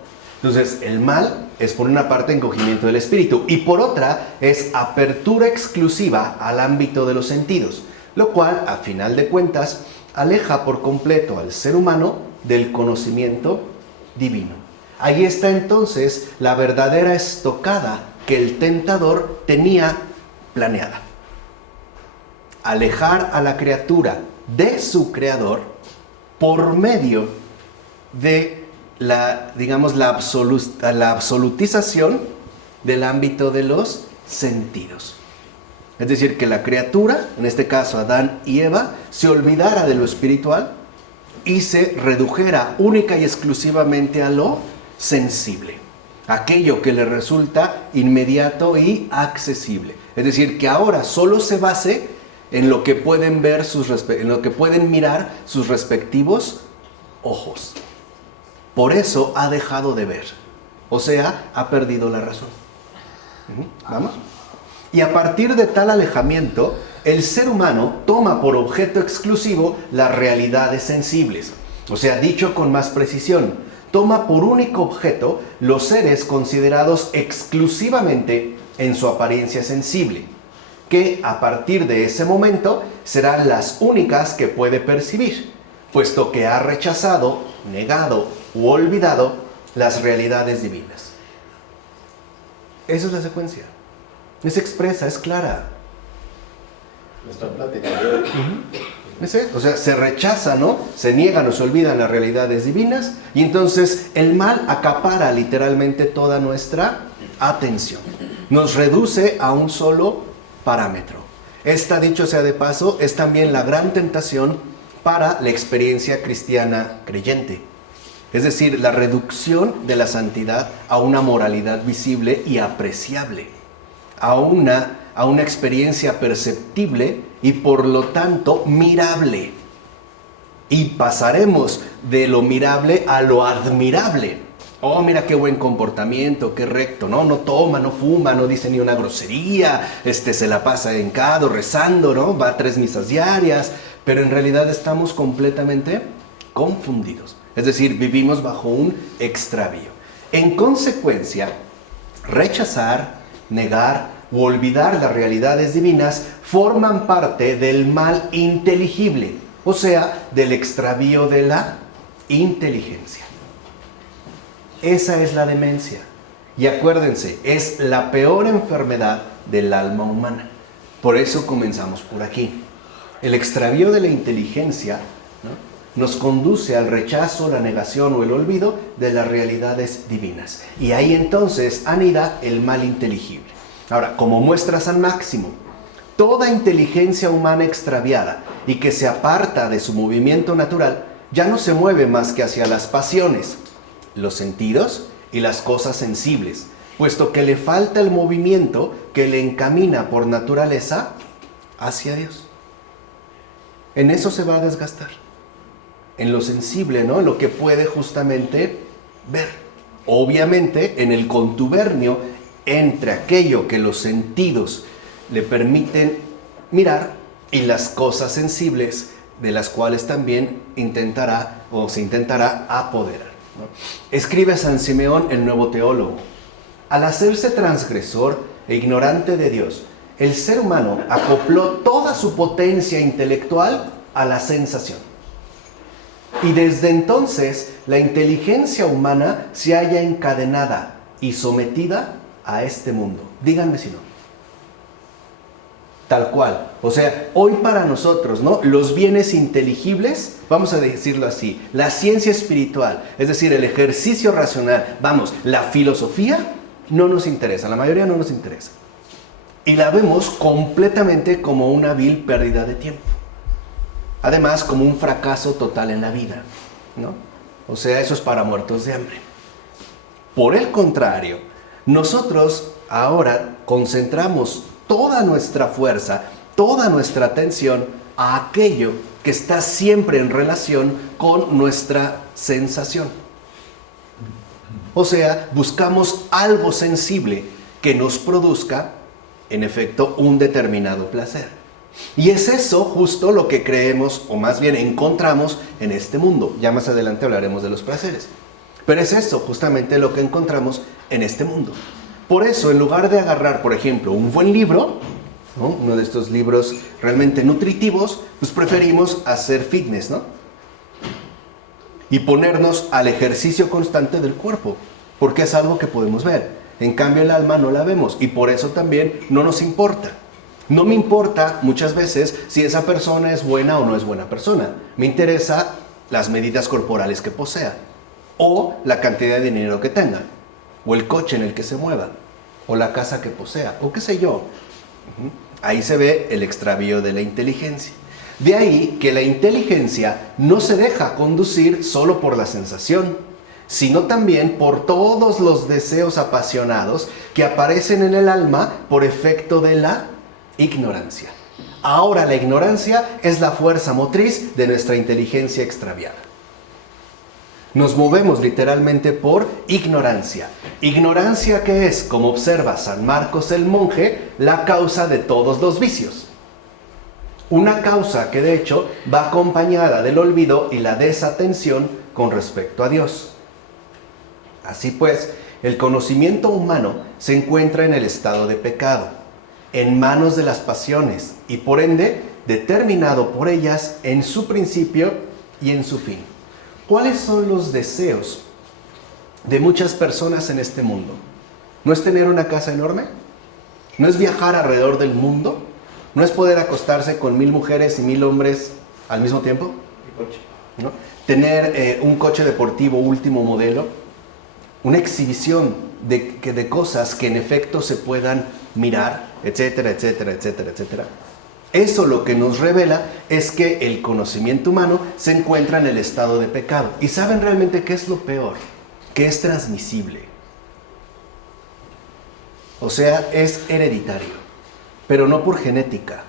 Entonces, el mal es por una parte encogimiento del espíritu y por otra es apertura exclusiva al ámbito de los sentidos, lo cual, a final de cuentas, aleja por completo al ser humano del conocimiento divino. Ahí está entonces la verdadera estocada que el tentador tenía planeada. Alejar a la criatura de su creador por medio de la absolutización del ámbito de los sentidos. Es decir, que la criatura, en este caso Adán y Eva, se olvidara de lo espiritual y se redujera única y exclusivamente a lo sensible, aquello que le resulta inmediato y accesible. Es decir, que ahora solo se base en lo que pueden ver en lo que pueden mirar sus respectivos ojos. Por eso ha dejado de ver. O sea, ha perdido la razón. ¿Vamos? Y a partir de tal alejamiento, el ser humano toma por objeto exclusivo las realidades sensibles. O sea, dicho con más precisión, toma por único objeto los seres considerados exclusivamente en su apariencia sensible, que a partir de ese momento serán las únicas que puede percibir, puesto que ha rechazado, negado u olvidado las realidades divinas. Esa es la secuencia. Es expresa, es clara. Nuestra plática. O sea, se rechaza, ¿no? Se niegan o se olvidan las realidades divinas y entonces el mal acapara literalmente toda nuestra atención. Nos reduce a un solo parámetro. Esta, dicho sea de paso, es también la gran tentación para la experiencia cristiana creyente. Es decir, la reducción de la santidad a una moralidad visible y apreciable, a una experiencia perceptible y por lo tanto mirable. Y pasaremos de lo mirable a lo admirable. Oh, mira qué buen comportamiento, qué recto, ¿no? No toma, no fuma, no dice ni una grosería, se la pasa hincado, rezando, ¿no? Va a 3 misas diarias, pero en realidad estamos completamente confundidos. Es decir, vivimos bajo un extravío. En consecuencia, rechazar, negar u olvidar las realidades divinas forman parte del mal inteligible, o sea, del extravío de la inteligencia. Esa es la demencia. Y acuérdense, es la peor enfermedad del alma humana. Por eso comenzamos por aquí. El extravío de la inteligencia, ¿no?, nos conduce al rechazo, la negación o el olvido de las realidades divinas. Y ahí entonces anida el mal inteligible. Ahora, como muestra San Máximo, toda inteligencia humana extraviada y que se aparta de su movimiento natural ya no se mueve más que hacia las pasiones, los sentidos y las cosas sensibles, puesto que le falta el movimiento que le encamina por naturaleza hacia Dios. En eso se va a desgastar, en lo sensible, ¿no? En lo que puede justamente ver. Obviamente, en el contubernio entre aquello que los sentidos le permiten mirar y las cosas sensibles de las cuales también intentará o se intentará apoderar, ¿no? Escribe San Simeón, el nuevo teólogo: al hacerse transgresor e ignorante de Dios, el ser humano acopló toda su potencia intelectual a la sensación. Y desde entonces la inteligencia humana se halla encadenada y sometida a este mundo. Díganme si no. Tal cual. O sea, hoy para nosotros, ¿no?, los bienes inteligibles, vamos a decirlo así, la ciencia espiritual, es decir, el ejercicio racional, vamos, la filosofía, no nos interesa, la mayoría no nos interesa. Y la vemos completamente como una vil pérdida de tiempo. Además, como un fracaso total en la vida, ¿no? O sea, eso es para muertos de hambre. Por el contrario, nosotros ahora concentramos toda nuestra fuerza, toda nuestra atención a aquello que está siempre en relación con nuestra sensación. O sea, buscamos algo sensible que nos produzca, en efecto, un determinado placer. Y es eso justo lo que creemos, o más bien encontramos en este mundo. Ya más adelante hablaremos de los placeres. Pero es eso justamente lo que encontramos en este mundo. Por eso, en lugar de agarrar, por ejemplo, un buen libro, ¿no?, uno de estos libros realmente nutritivos, pues preferimos hacer fitness, ¿no? Y ponernos al ejercicio constante del cuerpo, porque es algo que podemos ver. En cambio, el alma no la vemos y por eso también no nos importa. No me importa muchas veces si esa persona es buena o no es buena persona. Me interesa las medidas corporales que posea, o la cantidad de dinero que tenga, o el coche en el que se mueva, o la casa que posea, o qué sé yo. Ahí se ve el extravío de la inteligencia. De ahí que la inteligencia no se deja conducir solo por la sensación, sino también por todos los deseos apasionados que aparecen en el alma por efecto de la ignorancia. Ahora la ignorancia es la fuerza motriz de nuestra inteligencia extraviada. Nos movemos literalmente por ignorancia. Ignorancia que es, como observa San Marcos el monje, la causa de todos los vicios. Una causa que de hecho va acompañada del olvido y la desatención con respecto a Dios. Así pues, el conocimiento humano se encuentra en el estado de pecado, en manos de las pasiones y por ende determinado por ellas en su principio y en su fin. ¿Cuáles son los deseos de muchas personas en este mundo? ¿No es tener una casa enorme? ¿No es viajar alrededor del mundo? ¿No es poder acostarse con 1000 mujeres y 1000 hombres al mismo tiempo? ¿No? ¿Tener un coche deportivo último modelo? Una exhibición de cosas que en efecto se puedan mirar, etcétera, etcétera, etcétera, etcétera. Eso lo que nos revela es que el conocimiento humano se encuentra en el estado de pecado. ¿Y saben realmente qué es lo peor? Que es transmisible. O sea, es hereditario, pero no por genética,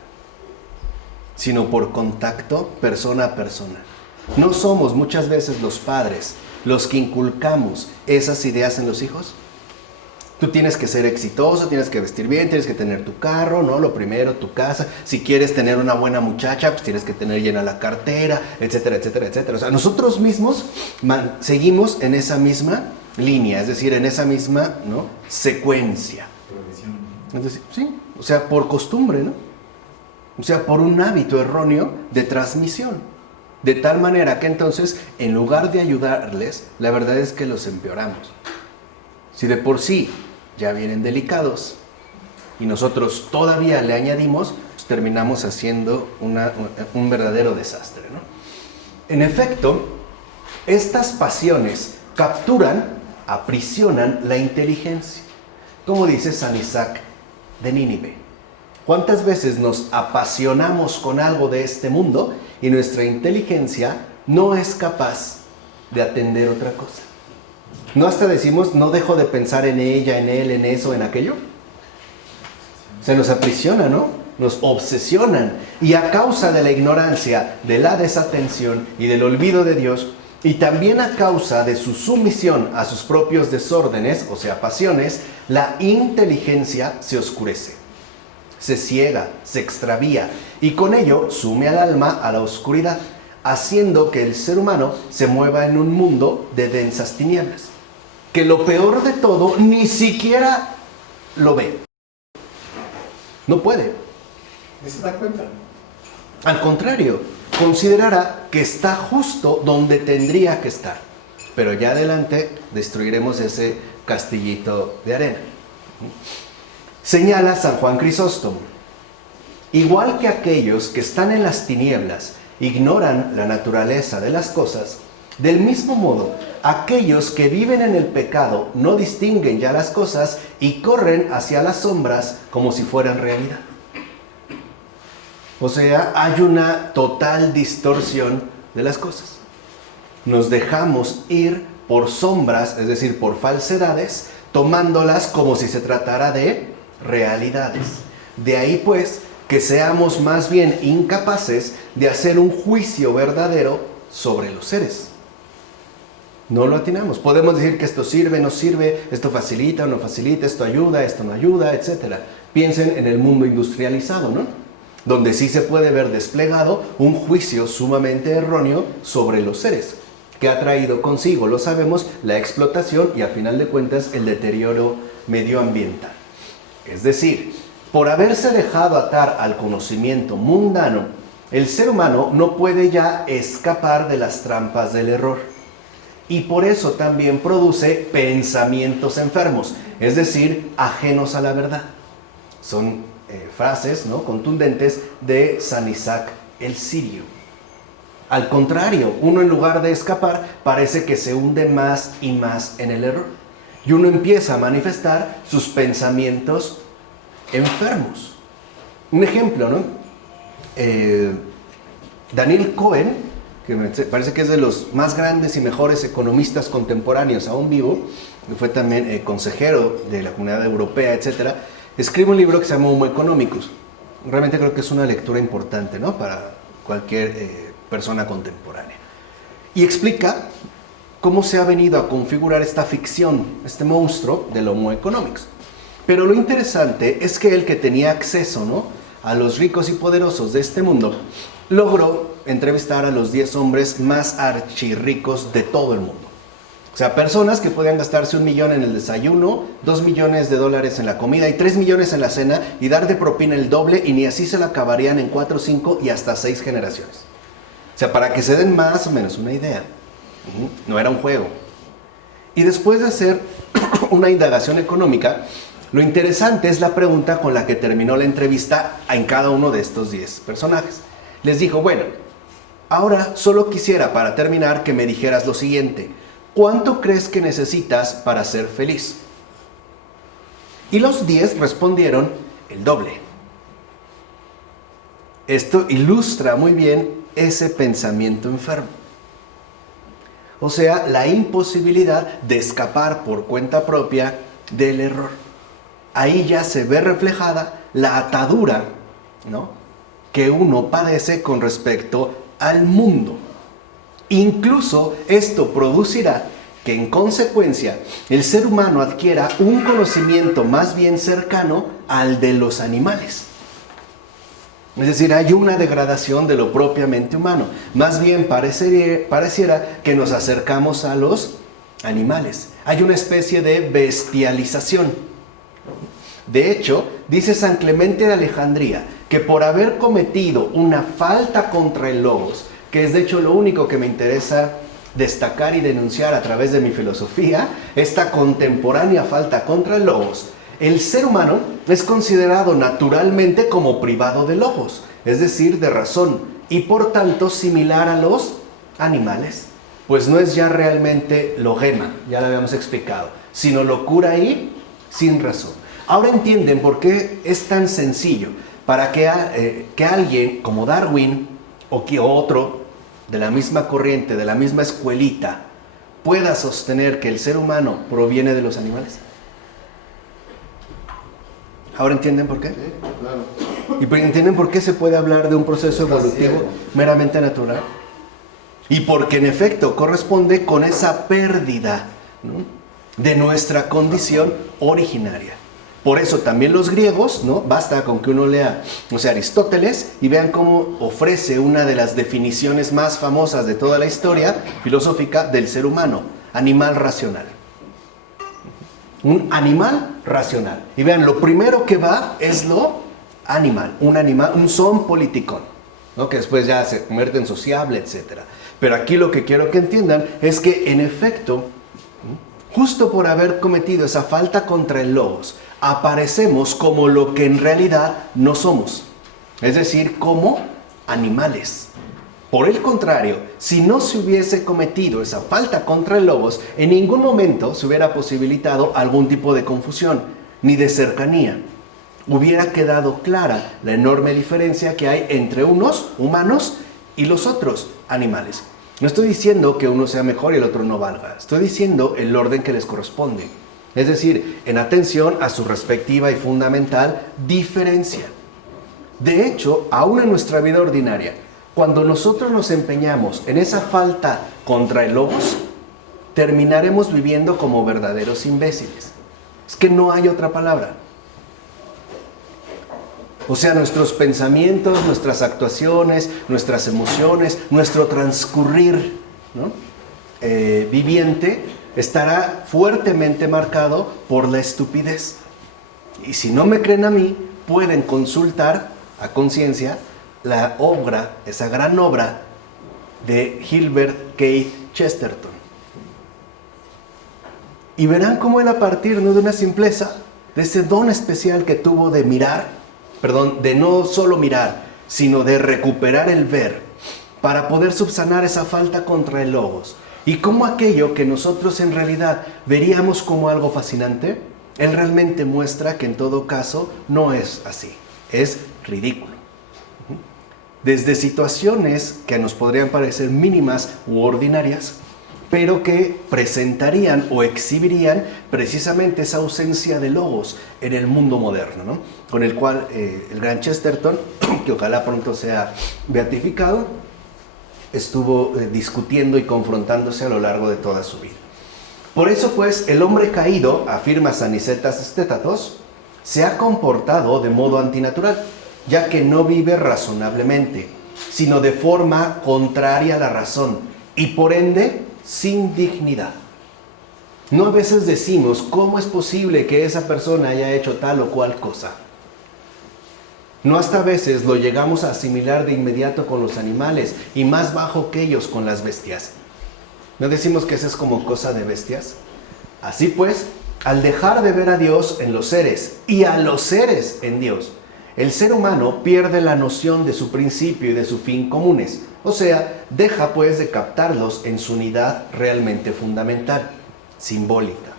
sino por contacto persona a persona. ¿No somos muchas veces los padres los que inculcamos esas ideas en los hijos? Tú tienes que ser exitoso, tienes que vestir bien, tienes que tener tu carro, ¿no? Lo primero, tu casa. Si quieres tener una buena muchacha, pues tienes que tener llena la cartera, etcétera, etcétera, etcétera. O sea, nosotros mismos seguimos en esa misma línea, es decir, en esa misma, ¿no?, secuencia. Entonces, sí, o sea, por costumbre, ¿no? O sea, por un hábito erróneo de transmisión. De tal manera que entonces, en lugar de ayudarles, la verdad es que los empeoramos. Si de por sí ya vienen delicados y nosotros todavía le añadimos, pues terminamos haciendo un verdadero desastre, ¿no? En efecto, estas pasiones capturan, aprisionan la inteligencia. Como dice San Isaac de Nínive, ¿cuántas veces nos apasionamos con algo de este mundo y nuestra inteligencia no es capaz de atender otra cosa? ¿No hasta decimos, no dejo de pensar en ella, en él, en eso, en aquello? Se nos aprisiona, ¿no? Nos obsesionan. Y a causa de la ignorancia, de la desatención y del olvido de Dios, y también a causa de su sumisión a sus propios desórdenes, o sea, pasiones, la inteligencia se oscurece, se ciega, se extravía, y con ello sume al alma a la oscuridad, haciendo que el ser humano se mueva en un mundo de densas tinieblas, que lo peor de todo ni siquiera lo ve. No puede. ¿Ni se da cuenta? Al contrario, considerará que está justo donde tendría que estar. Pero ya adelante destruiremos ese castillito de arena. Señala San Juan Crisóstomo: igual que aquellos que están en las tinieblas ignoran la naturaleza de las cosas, del mismo modo, aquellos que viven en el pecado no distinguen ya las cosas y corren hacia las sombras como si fueran realidad. O sea, hay una total distorsión de las cosas. Nos dejamos ir por sombras, es decir, por falsedades, tomándolas como si se tratara de realidades. De ahí pues que seamos más bien incapaces de hacer un juicio verdadero sobre los seres. No lo atinamos. Podemos decir que esto sirve, no sirve, esto facilita o no facilita, esto ayuda, esto no ayuda, etc. Piensen en el mundo industrializado, ¿no? Donde sí se puede ver desplegado un juicio sumamente erróneo sobre los seres, que ha traído consigo, lo sabemos, la explotación y a final de cuentas el deterioro medioambiental. Es decir, por haberse dejado atar al conocimiento mundano, el ser humano no puede ya escapar de las trampas del error. Y por eso también produce pensamientos enfermos, es decir, ajenos a la verdad. Son frases, ¿no?, contundentes de San Isaac el Sirio. Al contrario, uno en lugar de escapar, parece que se hunde más y más en el error. Y uno empieza a manifestar sus pensamientos enfermos. Un ejemplo, ¿no? Daniel Cohen, que me parece que es de los más grandes y mejores economistas contemporáneos aún vivo, que fue también consejero de la Comunidad Europea, etc., escribe un libro que se llama Homo Economicus. realmente creo que es una lectura importante, ¿no? Para cualquier persona contemporánea. Y explica cómo se ha venido a configurar esta ficción, este monstruo del Homo economicus. Pero lo interesante es que el que tenía acceso, ¿no?, a los ricos y poderosos de este mundo, logró entrevistar a los 10 hombres más archirricos de todo el mundo. O sea, personas que podían gastarse $1 millón en el desayuno, $2 millones en la comida y $3 millones en la cena y dar de propina el doble, y ni así se la acabarían en 4, 5 y hasta 6 generaciones. O sea, para que se den más o menos una idea. No era un juego. Y después de hacer una indagación económica, lo interesante es la pregunta con la que terminó la entrevista en cada uno de estos 10 personajes. Les dijo, bueno, ahora solo quisiera para terminar que me dijeras lo siguiente: ¿cuánto crees que necesitas para ser feliz? Y los 10 respondieron el doble. Esto ilustra muy bien ese pensamiento enfermo. O sea, la imposibilidad de escapar por cuenta propia del error. Ahí ya se ve reflejada la atadura, ¿no?, que uno padece con respecto al mundo. Incluso esto producirá que en consecuencia el ser humano adquiera un conocimiento más bien cercano al de los animales. Es decir, hay una degradación de lo propiamente humano. Más bien pareciera que nos acercamos a los animales. Hay una especie de bestialización. De hecho, dice San Clemente de Alejandría que por haber cometido una falta contra el logos, que es de hecho lo único que me interesa destacar y denunciar a través de mi filosofía, esta contemporánea falta contra el logos, el ser humano es considerado naturalmente como privado de logos, es decir, de razón, y por tanto similar a los animales, pues no es ya realmente logema, ya lo habíamos explicado, sino locura y sin razón. Ahora entienden por qué es tan sencillo para que alguien como Darwin o otro de la misma corriente, de la misma escuelita, pueda sostener que el ser humano proviene de los animales. ¿Ahora entienden por qué? Sí, claro. ¿Y entienden por qué se puede hablar de un proceso evolutivo meramente natural? Y porque en efecto corresponde con esa pérdida, ¿no?, de nuestra condición originaria. Por eso también los griegos, ¿no?, basta con que uno lea, Aristóteles, y vean cómo ofrece una de las definiciones más famosas de toda la historia filosófica del ser humano: animal racional. Un animal racional. Y vean, lo primero que va es lo animal, un son politikon, ¿no?, que después ya se convierte en sociable, etc. Pero aquí lo que quiero que entiendan es que, en efecto, justo por haber cometido esa falta contra el logos, aparecemos como lo que en realidad no somos, es decir, como animales. Por el contrario, si no se hubiese cometido esa falta contra el logos, en ningún momento se hubiera posibilitado algún tipo de confusión, ni de cercanía. Hubiera quedado clara la enorme diferencia que hay entre unos humanos y los otros animales. No estoy diciendo que uno sea mejor y el otro no valga, estoy diciendo el orden que les corresponde. Es decir, en atención a su respectiva y fundamental diferencia. De hecho, aún en nuestra vida ordinaria, cuando nosotros nos empeñamos en esa falta contra el logos, terminaremos viviendo como verdaderos imbéciles. Es que no hay otra palabra. O sea, nuestros pensamientos, nuestras actuaciones, nuestras emociones, nuestro transcurrir, ¿no?, viviente, estará fuertemente marcado por la estupidez. Y si no me creen a mí, pueden consultar a conciencia la obra, esa gran obra de Gilbert Keith Chesterton. Y verán cómo él, a partir, ¿no?, de una simpleza, de ese don especial que tuvo de de no solo mirar, sino de recuperar el ver, para poder subsanar esa falta contra el logos. Y cómo aquello que nosotros en realidad veríamos como algo fascinante, él realmente muestra que en todo caso no es así, es ridículo. Desde situaciones que nos podrían parecer mínimas u ordinarias, pero que presentarían o exhibirían precisamente esa ausencia de logos en el mundo moderno, ¿no? Con el cual el gran Chesterton, que ojalá pronto sea beatificado, estuvo discutiendo y confrontándose a lo largo de toda su vida. Por eso, pues, el hombre caído, afirma Sanicetas Stétatos, se ha comportado de modo antinatural, ya que no vive razonablemente, sino de forma contraria a la razón, y por ende, sin dignidad. No a veces decimos, ¿cómo es posible que esa persona haya hecho tal o cual cosa? No hasta a veces lo llegamos a asimilar de inmediato con los animales, y más bajo que ellos con las bestias. ¿No decimos que eso es como cosa de bestias? Así pues, al dejar de ver a Dios en los seres y a los seres en Dios, el ser humano pierde la noción de su principio y de su fin comunes. O sea, deja pues de captarlos en su unidad realmente fundamental, simbólica.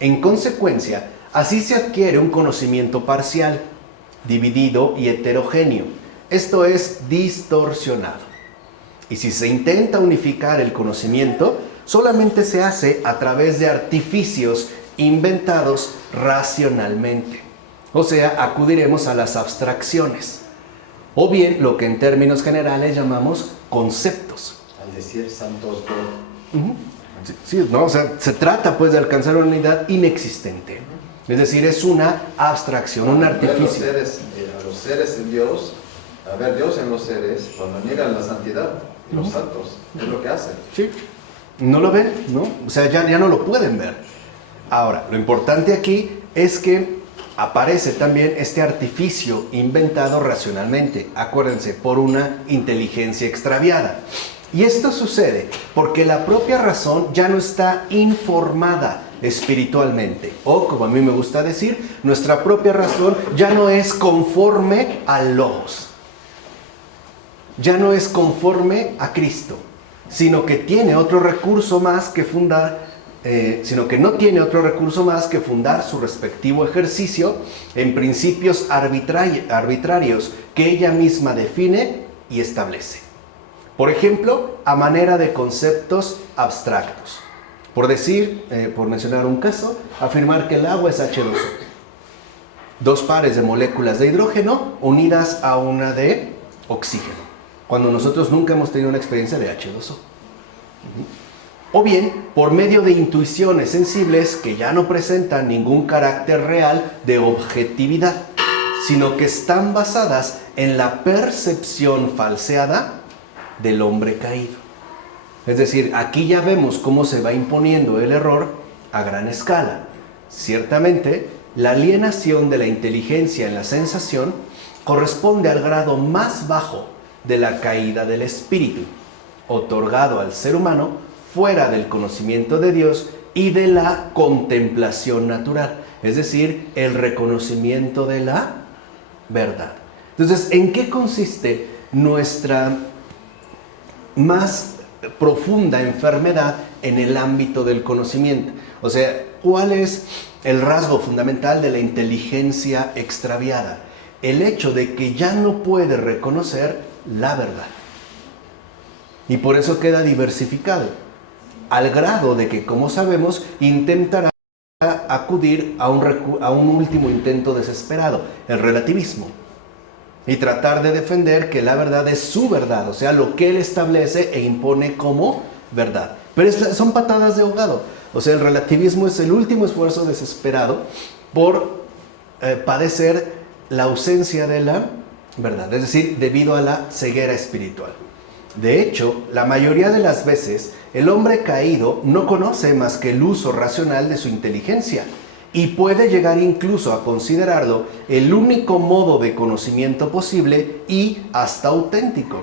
En consecuencia, así se adquiere un conocimiento parcial, dividido y heterogéneo. Esto es distorsionado. Y si se intenta unificar el conocimiento, solamente se hace a través de artificios inventados racionalmente. O sea, acudiremos a las abstracciones, o bien lo que en términos generales llamamos conceptos. Al decir santos por... Sí, ¿no? O sea, se trata pues de alcanzar una unidad inexistente. Es decir, es una abstracción, un artificio. A los seres en Dios, a ver Dios en los seres, cuando niegan la santidad, los santos, es lo que hacen. Sí. No lo ven, ¿no? O sea, ya no lo pueden ver. Ahora, lo importante aquí es que aparece también este artificio inventado racionalmente, acuérdense, por una inteligencia extraviada. Y esto sucede porque la propia razón ya no está informada espiritualmente. O, como a mí me gusta decir, nuestra propia razón ya no es conforme al Logos. Ya no es conforme a Cristo, sino que tiene otro recurso más que fundar, no tiene otro recurso más que fundar su respectivo ejercicio en principios arbitrarios que ella misma define y establece. Por ejemplo, a manera de conceptos abstractos. Por decir, por mencionar un caso, afirmar que el agua es H2O. Dos pares de moléculas de hidrógeno unidas a una de oxígeno, cuando nosotros nunca hemos tenido una experiencia de H2O. O bien, por medio de intuiciones sensibles que ya no presentan ningún carácter real de objetividad, sino que están basadas en la percepción falseada del hombre caído. Es decir, aquí ya vemos cómo se va imponiendo el error a gran escala. Ciertamente, la alienación de la inteligencia en la sensación corresponde al grado más bajo de la caída del espíritu, otorgado al ser humano fuera del conocimiento de Dios y de la contemplación natural, es decir, el reconocimiento de la verdad. Entonces, ¿en qué consiste nuestra más profunda enfermedad en el ámbito del conocimiento? O sea, ¿cuál es el rasgo fundamental de la inteligencia extraviada? El hecho de que ya no puede reconocer la verdad. Y por eso queda diversificado, al grado de que, como sabemos, intentará acudir a un último intento desesperado, el relativismo, y tratar de defender que la verdad es su verdad, o sea, lo que él establece e impone como verdad. Pero son patadas de ahogado. O sea, el relativismo es el último esfuerzo desesperado por padecer la ausencia de la verdad, es decir, debido a la ceguera espiritual. De hecho, la mayoría de las veces, el hombre caído no conoce más que el uso racional de su inteligencia y puede llegar incluso a considerarlo el único modo de conocimiento posible y hasta auténtico,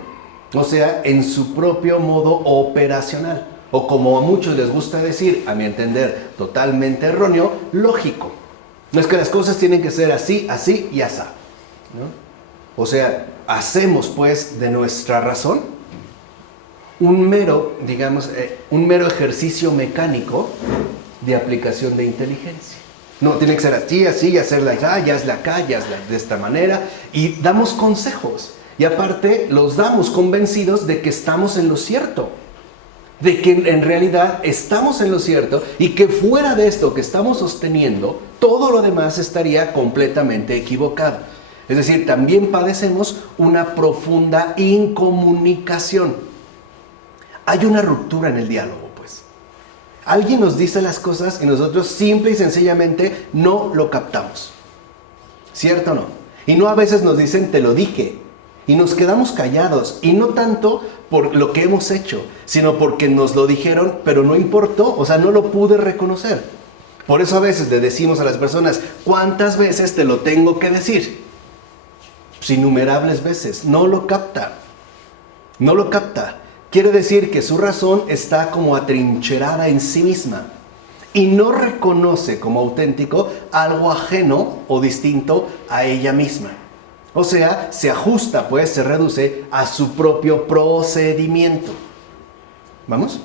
o sea, en su propio modo operacional, o como a muchos les gusta decir, a mi entender totalmente erróneo, lógico. No es que las cosas tienen que ser así, así y así, ¿no? O sea, hacemos pues de nuestra razón un mero ejercicio mecánico de aplicación de inteligencia. No, tiene que ser así, así, y hacerla allá, ya hazla acá, ya hazla de esta manera, y damos consejos. Y aparte, los damos convencidos de que estamos en lo cierto. de que en realidad estamos en lo cierto y que fuera de esto que estamos sosteniendo, todo lo demás estaría completamente equivocado. Es decir, también padecemos una profunda incomunicación. Hay una ruptura en el diálogo, pues. Alguien nos dice las cosas y nosotros simple y sencillamente no lo captamos. ¿Cierto o no? Y no a veces nos dicen, te lo dije. Y nos quedamos callados, y no tanto por lo que hemos hecho, sino porque nos lo dijeron, pero no importó, o sea, no lo pude reconocer. Por eso a veces le decimos a las personas, ¿cuántas veces te lo tengo que decir? Pues innumerables veces, no lo capta. No lo capta. Quiere decir que su razón está como atrincherada en sí misma y no reconoce como auténtico algo ajeno o distinto a ella misma. O sea, se ajusta, pues, se reduce a su propio procedimiento. ¿Vamos?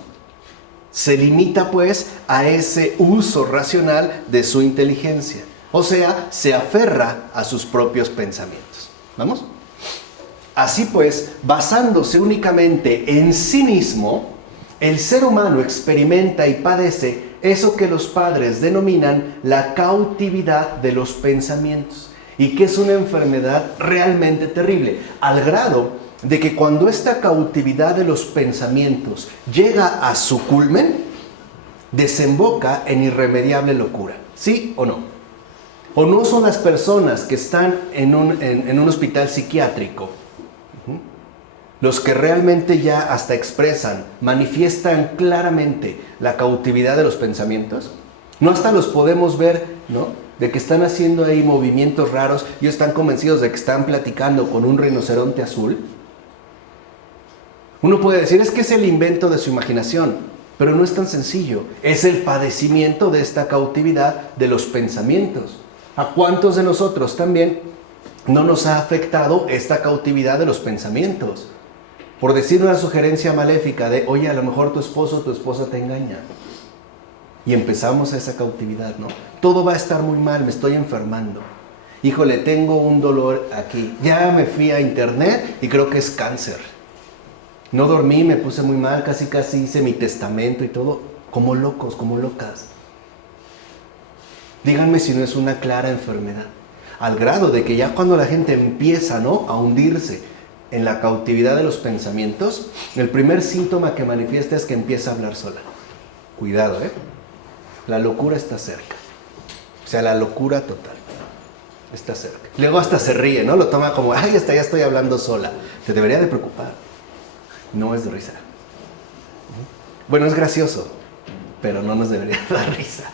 Se limita, pues, a ese uso racional de su inteligencia. O sea, se aferra a sus propios pensamientos. ¿Vamos? Así pues, basándose únicamente en sí mismo, el ser humano experimenta y padece eso que los padres denominan la cautividad de los pensamientos. Y que es una enfermedad realmente terrible, al grado de que cuando esta cautividad de los pensamientos llega a su culmen, desemboca en irremediable locura. ¿Sí o no? ¿O no son las personas que están en un hospital psiquiátrico los que realmente ya hasta expresan, manifiestan claramente la cautividad de los pensamientos? No hasta los podemos ver, ¿no?, de que están haciendo ahí movimientos raros y están convencidos de que están platicando con un rinoceronte azul. Uno puede decir, es que es el invento de su imaginación, pero no es tan sencillo. Es el padecimiento de esta cautividad de los pensamientos. ¿A cuántos de nosotros también no nos ha afectado esta cautividad de los pensamientos? Por decir una sugerencia maléfica de, oye, a lo mejor tu esposo o tu esposa te engaña. Y empezamos a esa cautividad, ¿no? Todo va a estar muy mal, me estoy enfermando. Híjole, tengo un dolor aquí. Ya me fui a internet y creo que es cáncer. No dormí, me puse muy mal, casi hice mi testamento y todo. Como locos, como locas. Díganme si no es una clara enfermedad. Al grado de que ya cuando la gente empieza, ¿no?, a hundirse en la cautividad de los pensamientos, el primer síntoma que manifiesta es que empieza a hablar sola. Cuidado, ¿eh? La locura está cerca. O sea, la locura total está cerca. Luego hasta se ríe, ¿no? Lo toma como, ay, hasta ya estoy hablando sola. Te debería de preocupar. No es de risa. Bueno, es gracioso, pero no nos debería dar risa.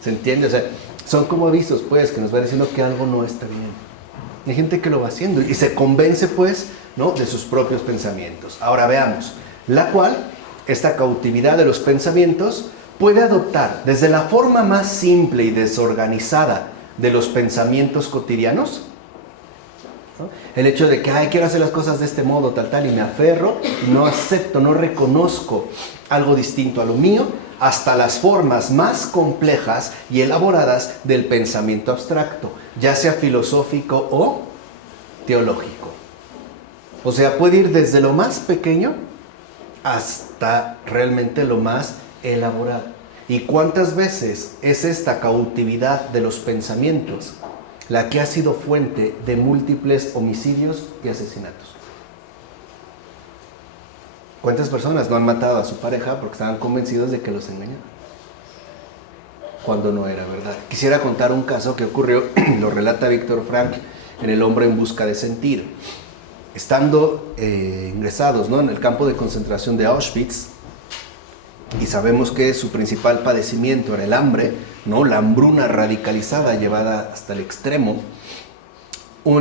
¿Se entiende? O sea, son como avisos, pues, que nos va diciendo que algo no está bien. Hay gente que lo va haciendo y se convence, pues, ¿no?, de sus propios pensamientos. Ahora veamos, la cual, esta cautividad de los pensamientos, puede adoptar desde la forma más simple y desorganizada de los pensamientos cotidianos, ¿no?, el hecho de que, ay, quiero hacer las cosas de este modo, tal, y me aferro, no acepto, no reconozco algo distinto a lo mío, hasta las formas más complejas y elaboradas del pensamiento abstracto, ya sea filosófico o teológico. O sea, puede ir desde lo más pequeño hasta realmente lo más elaborado. ¿Y cuántas veces es esta cautividad de los pensamientos la que ha sido fuente de múltiples homicidios y asesinatos? ¿Cuántas personas no han matado a su pareja porque estaban convencidos de que los engañaban? Cuando no era verdad. Quisiera contar un caso que ocurrió, lo relata Víctor Frankl en El hombre en busca de sentido. Estando ingresados, ¿no?, en el campo de concentración de Auschwitz, y sabemos que su principal padecimiento era el hambre, ¿no?, la hambruna radicalizada llevada hasta el extremo.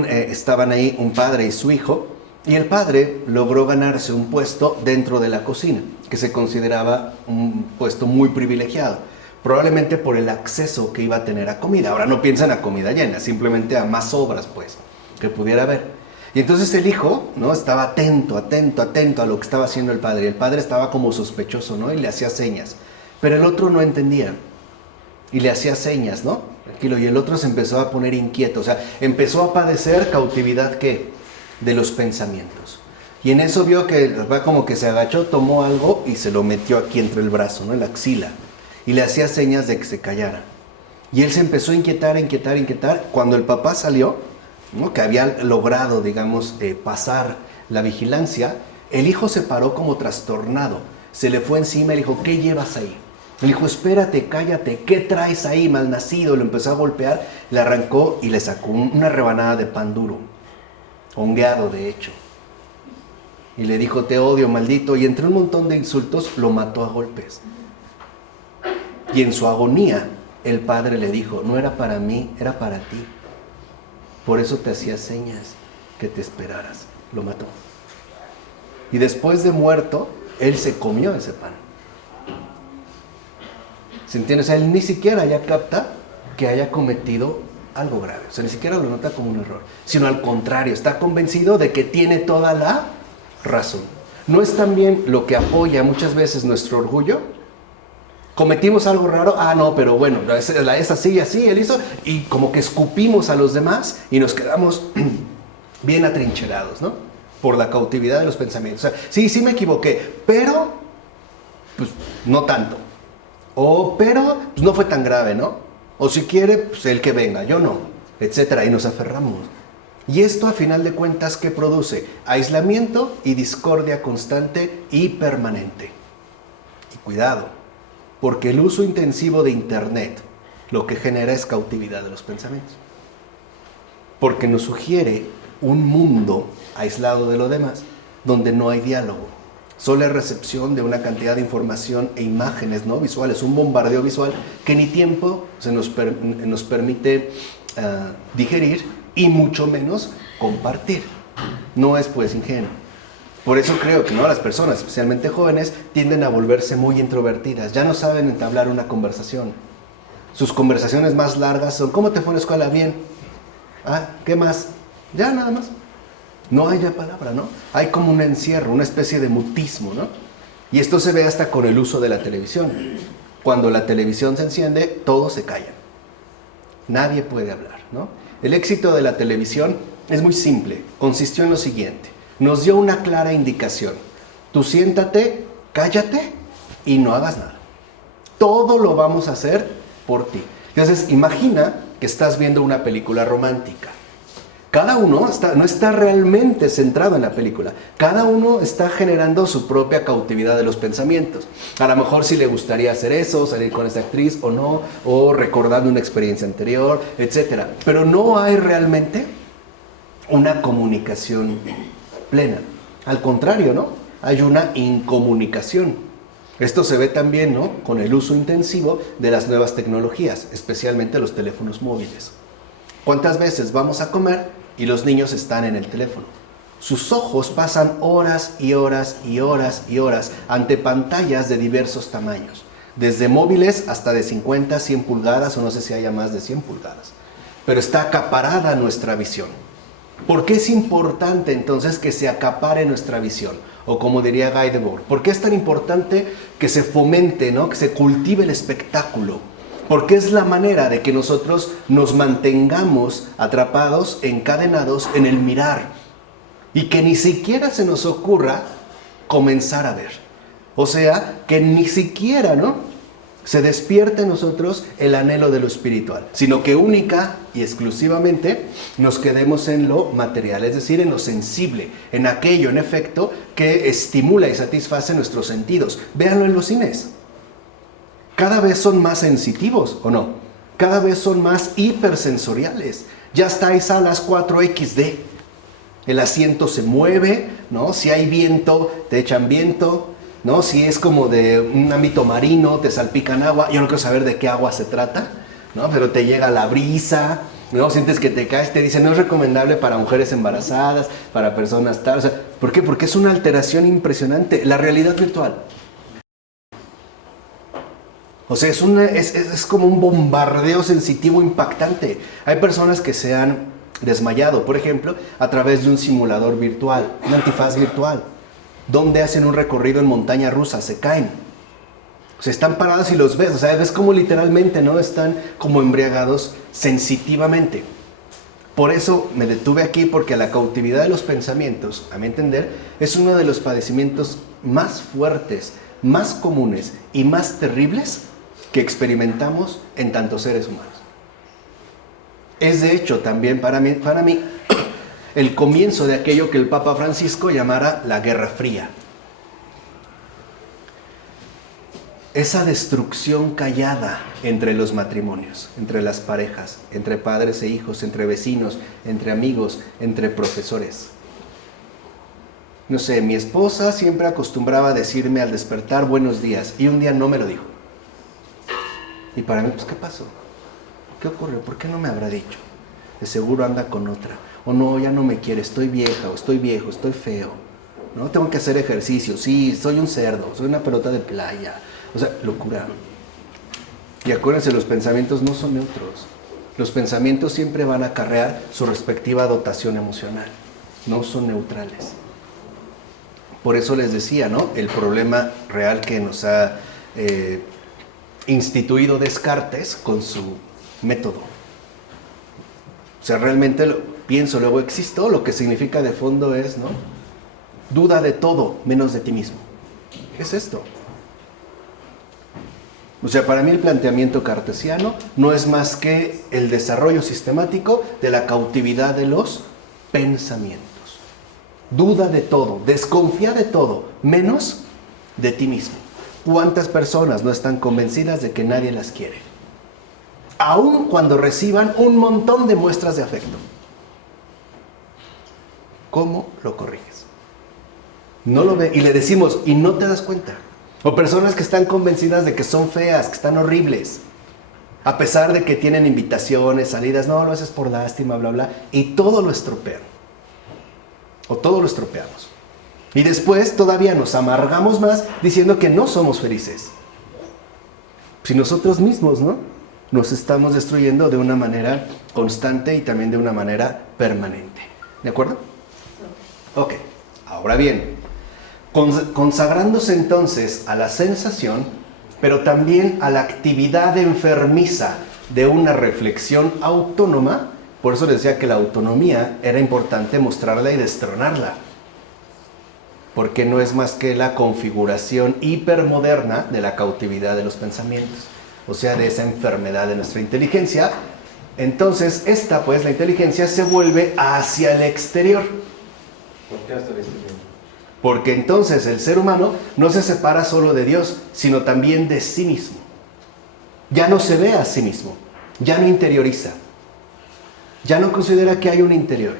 Estaban ahí un padre y su hijo, y el padre logró ganarse un puesto dentro de la cocina, que se consideraba un puesto muy privilegiado, probablemente por el acceso que iba a tener a comida. Ahora no piensan a comida llena, simplemente a más sobras, pues, que pudiera haber. Y entonces el hijo, ¿no?, estaba atento a lo que estaba haciendo el padre. Y el padre estaba como sospechoso, ¿no?, y le hacía señas. Pero el otro no entendía. Y le hacía señas, ¿no? Tranquilo. Y el otro se empezó a poner inquieto. O sea, empezó a padecer cautividad, ¿qué?, de los pensamientos. Y en eso vio que el papá como que se agachó, tomó algo y se lo metió aquí entre el brazo, ¿no? En la axila. Y le hacía señas de que se callara. Y él se empezó a inquietar. Cuando el papá salió, ¿no? Que había logrado, digamos, pasar la vigilancia, el hijo se paró como trastornado. Se le fue encima y le dijo, ¿qué llevas ahí? Le dijo, espérate, cállate, ¿qué traes ahí, malnacido? Lo empezó a golpear, le arrancó y le sacó una rebanada de pan duro, hongueado de hecho. Y le dijo, te odio, maldito. Y entre un montón de insultos lo mató a golpes. Y en su agonía, el padre le dijo, no era para mí, era para ti. Por eso te hacía señas que te esperaras. Lo mató. Y después de muerto, él se comió ese pan. ¿Se entiende? O sea, él ni siquiera ya capta que haya cometido algo grave. O sea, ni siquiera lo nota como un error. Sino al contrario, está convencido de que tiene toda la razón. ¿No es también lo que apoya muchas veces nuestro orgullo? Cometimos algo raro, no, pero bueno, es así y así, él hizo, y como que escupimos a los demás y nos quedamos bien atrincherados, ¿no? Por la cautividad de los pensamientos. O sea, sí me equivoqué, pero pues no tanto. Pero pues no fue tan grave, ¿no? O si quiere, pues el que venga, yo no, etcétera, y nos aferramos. Y esto a final de cuentas, ¿qué produce? Aislamiento y discordia constante y permanente. Y cuidado, porque el uso intensivo de Internet lo que genera es cautividad de los pensamientos. Porque nos sugiere un mundo aislado de lo demás, donde no hay diálogo. Solo es recepción de una cantidad de información e imágenes no visuales, un bombardeo visual que ni tiempo nos permite digerir y mucho menos compartir. No es pues ingenuo. Por eso creo que las personas, especialmente jóvenes, tienden a volverse muy introvertidas. Ya no saben entablar una conversación. Sus conversaciones más largas son, ¿cómo te fue en la escuela? Bien. ¿Qué más? Ya, nada más. No hay ya palabra, ¿no? Hay como un encierro, una especie de mutismo, ¿no? Y esto se ve hasta con el uso de la televisión. Cuando la televisión se enciende, todos se callan. Nadie puede hablar, ¿no? El éxito de la televisión es muy simple. Consistió en lo siguiente. Nos dio una clara indicación. Tú siéntate, cállate y no hagas nada. Todo lo vamos a hacer por ti. Entonces, imagina que estás viendo una película romántica. Cada uno no está realmente centrado en la película. Cada uno está generando su propia cautividad de los pensamientos. A lo mejor si le gustaría hacer eso, salir con esa actriz o no, o recordando una experiencia anterior, etc. Pero no hay realmente una comunicación plena. Al contrario, ¿no? Hay una incomunicación. Esto se ve también, ¿no? Con el uso intensivo de las nuevas tecnologías, especialmente los teléfonos móviles. ¿Cuántas veces vamos a comer y los niños están en el teléfono? Sus ojos pasan horas y horas y horas y horas ante pantallas de diversos tamaños, desde móviles hasta de 50, 100 pulgadas o no sé si haya más de 100 pulgadas. Pero está acaparada nuestra visión. ¿Por qué es importante entonces que se acapare nuestra visión? O como diría Guy Debord, ¿por qué es tan importante que se fomente, ¿no? Que se cultive el espectáculo? Porque es la manera de que nosotros nos mantengamos atrapados, encadenados en el mirar. Y que ni siquiera se nos ocurra comenzar a ver. O sea, que ni siquiera, ¿no? Se despierte en nosotros el anhelo de lo espiritual, sino que única y exclusivamente nos quedemos en lo material, es decir, en lo sensible, en aquello, en efecto, que estimula y satisface nuestros sentidos. Véanlo en los cines. Cada vez son más sensitivos, ¿o no? Cada vez son más hipersensoriales. Ya está, hay salas 4XD. El asiento se mueve, ¿no? Si hay viento, te echan viento, ¿no? Si es como de un ámbito marino, te salpican agua. Yo no quiero saber de qué agua se trata, ¿no? Pero te llega la brisa, ¿no? Sientes que te caes, te dicen no es recomendable para mujeres embarazadas, para personas tal. O sea, ¿por qué? Porque es una alteración impresionante. La realidad virtual. O sea, es como un bombardeo sensitivo impactante. Hay personas que se han desmayado, por ejemplo, a través de un simulador virtual, un antifaz virtual, donde hacen un recorrido en montaña rusa, se caen. O sea, están parados y los ves, o sea, ves como literalmente, ¿no? Están como embriagados sensitivamente. Por eso me detuve aquí, porque la cautividad de los pensamientos, a mi entender, es uno de los padecimientos más fuertes, más comunes y más terribles que experimentamos en tantos seres humanos. Es de hecho también para mí el comienzo de aquello que el Papa Francisco llamara la Guerra Fría. Esa destrucción callada entre los matrimonios, entre las parejas, entre padres e hijos, entre vecinos, entre amigos, entre profesores. No sé, mi esposa siempre acostumbraba a decirme al despertar buenos días, y un día no me lo dijo. Y para mí, pues, ¿qué pasó? ¿Qué ocurrió? ¿Por qué no me habrá dicho? De seguro anda con otra. O no, ya no me quiere, estoy vieja, o estoy viejo, estoy feo. ¿No? Tengo que hacer ejercicio, sí, soy un cerdo, soy una pelota de playa. O sea, locura. Y acuérdense, los pensamientos no son neutros. Los pensamientos siempre van a acarrear su respectiva dotación emocional. No son neutrales. Por eso les decía, ¿no? El problema real que nos ha instituido Descartes con su método. O sea, realmente pienso, luego existo, lo que significa de fondo es, ¿no? Duda de todo, menos de ti mismo. ¿Qué es esto? O sea, para mí el planteamiento cartesiano no es más que el desarrollo sistemático de la cautividad de los pensamientos. Duda de todo, desconfía de todo, menos de ti mismo. ¿Cuántas personas no están convencidas de que nadie las quiere? Aun cuando reciban un montón de muestras de afecto. ¿Cómo lo corriges? No lo ve y le decimos, y no te das cuenta. O personas que están convencidas de que son feas, que están horribles. A pesar de que tienen invitaciones, salidas, no, lo haces por lástima, bla, bla. Y todo lo estropean. O todo lo estropeamos. Y después todavía nos amargamos más diciendo que no somos felices. Si nosotros mismos, ¿no? Nos estamos destruyendo de una manera constante y también de una manera permanente. ¿De acuerdo? Ok. Ahora bien, consagrándose entonces a la sensación, pero también a la actividad enfermiza de una reflexión autónoma. Por eso les decía que la autonomía era importante mostrarla y destronarla, porque no es más que la configuración hipermoderna de la cautividad de los pensamientos, o sea, de esa enfermedad de nuestra inteligencia. Entonces, la inteligencia se vuelve hacia el exterior. ¿Por qué hasta el exterior? Porque entonces el ser humano no se separa solo de Dios, sino también de sí mismo. Ya no se ve a sí mismo, ya no interioriza, ya no considera que hay un interior.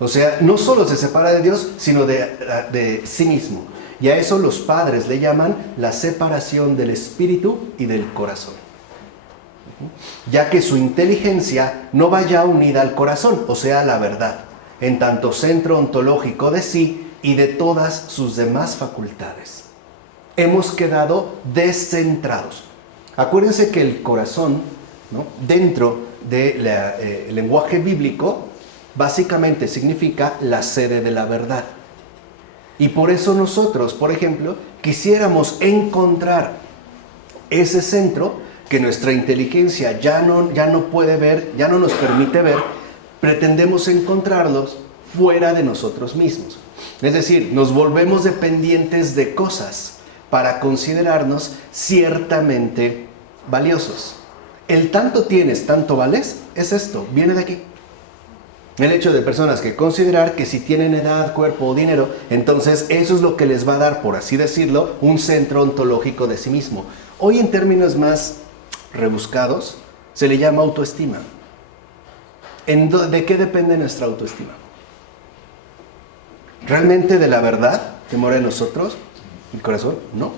O sea, no solo se separa de Dios, sino de sí mismo. Y a eso los padres le llaman la separación del espíritu y del corazón. Ya que su inteligencia no va ya unida al corazón, o sea, a la verdad, en tanto centro ontológico de sí y de todas sus demás facultades. Hemos quedado descentrados. Acuérdense que el corazón, ¿no? Dentro del lenguaje bíblico, básicamente significa la sede de la verdad. Y por eso nosotros, por ejemplo, quisiéramos encontrar ese centro que nuestra inteligencia ya no puede ver, ya no nos permite ver, pretendemos encontrarlos fuera de nosotros mismos. Es decir, nos volvemos dependientes de cosas para considerarnos ciertamente valiosos. El tanto tienes, tanto vales, es esto, viene de aquí. El hecho de personas que considerar que si tienen edad, cuerpo o dinero, entonces eso es lo que les va a dar, por así decirlo, un centro ontológico de sí mismo. Hoy, en términos más rebuscados, se le llama autoestima. ¿De qué depende nuestra autoestima? ¿Realmente de la verdad que mora en nosotros, el corazón? No.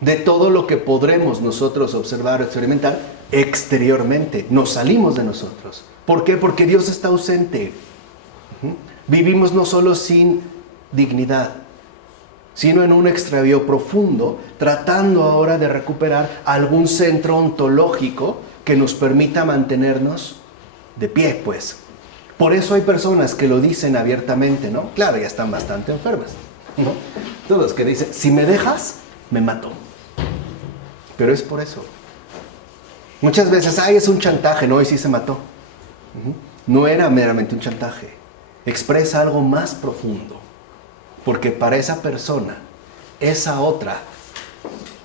De todo lo que podremos nosotros observar o experimentar exteriormente. Nos salimos de nosotros. ¿Por qué? Porque Dios está ausente. Vivimos no solo sin dignidad, sino en un extravío profundo, tratando ahora de recuperar algún centro ontológico que nos permita mantenernos de pie, pues. Por eso hay personas que lo dicen abiertamente, ¿no? Claro, ya están bastante enfermas, ¿no? Todos los que dicen, si me dejas, me mato. Pero es por eso. Muchas veces, es un chantaje, ¿no? Y sí se mató. No era meramente un chantaje. Expresa algo más profundo. Porque para esa persona, esa otra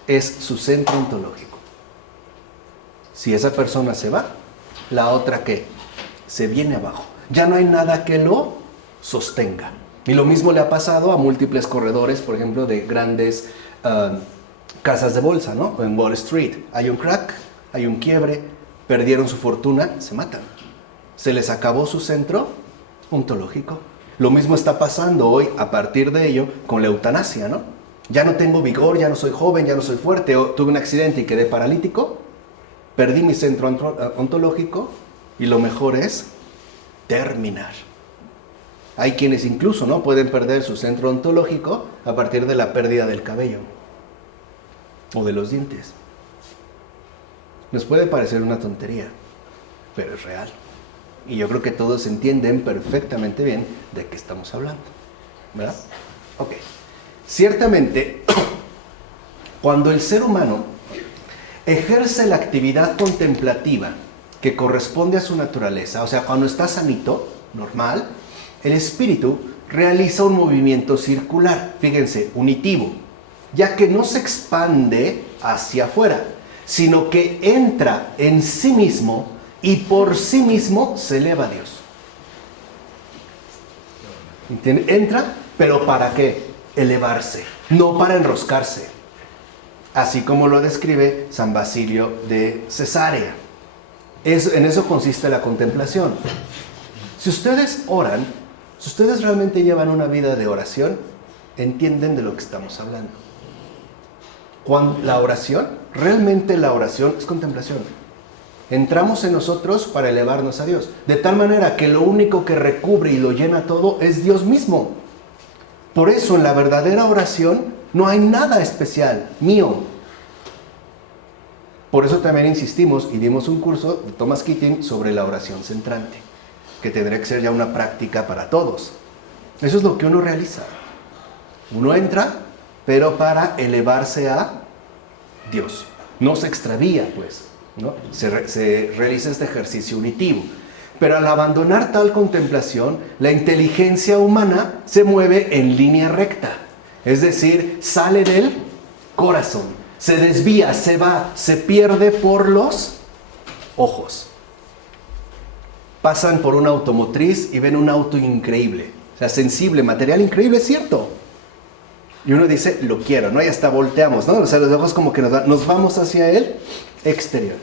es su centro ontológico. Si esa persona se va, la otra ¿qué? Se viene abajo. Ya no hay nada que lo sostenga. Y lo mismo le ha pasado a múltiples corredores, por ejemplo, de grandes casas de bolsa, ¿no? En Wall Street. Hay un crack, hay un quiebre, perdieron su fortuna, se matan. Se les acabó su centro ontológico. Lo mismo está pasando hoy a partir de ello con la eutanasia, ¿no? Ya no tengo vigor, ya no soy joven, ya no soy fuerte, tuve un accidente y quedé paralítico, perdí mi centro ontológico y lo mejor es terminar. Hay quienes incluso no pueden perder su centro ontológico a partir de la pérdida del cabello o de los dientes. Nos puede parecer una tontería, pero es real. Y yo creo que todos entienden perfectamente bien de qué estamos hablando, ¿verdad? Ok. Ciertamente, cuando el ser humano ejerce la actividad contemplativa que corresponde a su naturaleza, o sea, cuando está sanito, normal, el espíritu realiza un movimiento circular, fíjense, unitivo, ya que no se expande hacia afuera, sino que entra en sí mismo y por sí mismo se eleva a Dios. ¿Entienden? Entra, pero ¿para qué? Elevarse, no para enroscarse. Así como lo describe San Basilio de Cesarea. En eso consiste la contemplación. Si ustedes oran, si ustedes realmente llevan una vida de oración, entienden de lo que estamos hablando. Cuando la oración, realmente la oración es contemplación. Entramos en nosotros para elevarnos a Dios. De tal manera que lo único que recubre y lo llena todo es Dios mismo. Por eso en la verdadera oración no hay nada especial, mío. Por eso también insistimos y dimos un curso de Thomas Keating sobre la oración centrante, que tendría que ser ya una práctica para todos. Eso es lo que uno realiza. Uno entra, pero para elevarse a Dios. No se extravía, pues, ¿no? Se realiza este ejercicio unitivo. Pero al abandonar tal contemplación, la inteligencia humana se mueve en línea recta. Es decir, sale del corazón, se desvía, se va, se pierde por los ojos. Pasan por una automotriz y ven un auto increíble, o sea, sensible, material increíble, es cierto. Y uno dice, lo quiero, ¿no? Y hasta volteamos, ¿no? O sea, los ojos como que nos vamos hacia el exterior.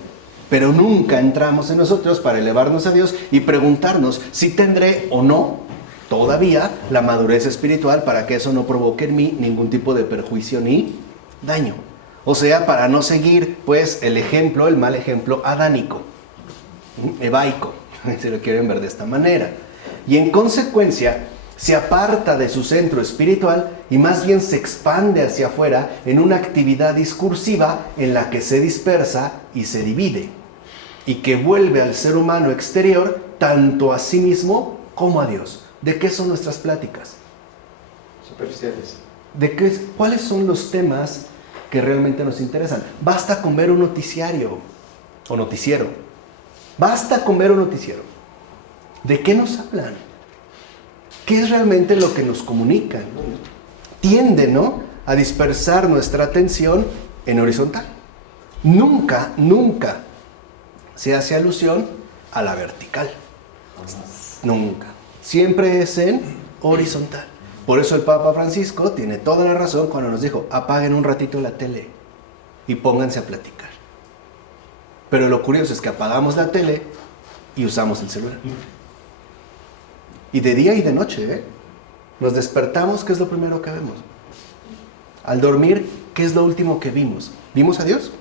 Pero nunca entramos en nosotros para elevarnos a Dios y preguntarnos si tendré o no todavía la madurez espiritual para que eso no provoque en mí ningún tipo de perjuicio ni daño. O sea, para no seguir, pues, el mal ejemplo adánico, ebaico, si lo quieren ver de esta manera. Y en consecuencia, se aparta de su centro espiritual y más bien se expande hacia afuera en una actividad discursiva en la que se dispersa y se divide, y que vuelve al ser humano exterior tanto a sí mismo como a Dios. ¿De qué son nuestras pláticas? Superficiales. ¿Cuáles son los temas que realmente nos interesan? Basta con ver un noticiario o noticiero. Basta con ver un noticiero. ¿De qué nos hablan? ¿Qué es realmente lo que nos comunican? Tiende, ¿no?, a dispersar nuestra atención en horizontal. Nunca se hace alusión a la vertical. Nunca. Siempre es en horizontal. Por eso el Papa Francisco tiene toda la razón cuando nos dijo, apaguen un ratito la tele y pónganse a platicar. Pero lo curioso es que apagamos la tele y usamos el celular. Y de día y de noche, nos despertamos, ¿qué es lo primero que vemos? Al dormir, ¿qué es lo último que vimos? ¿Vimos a Dios?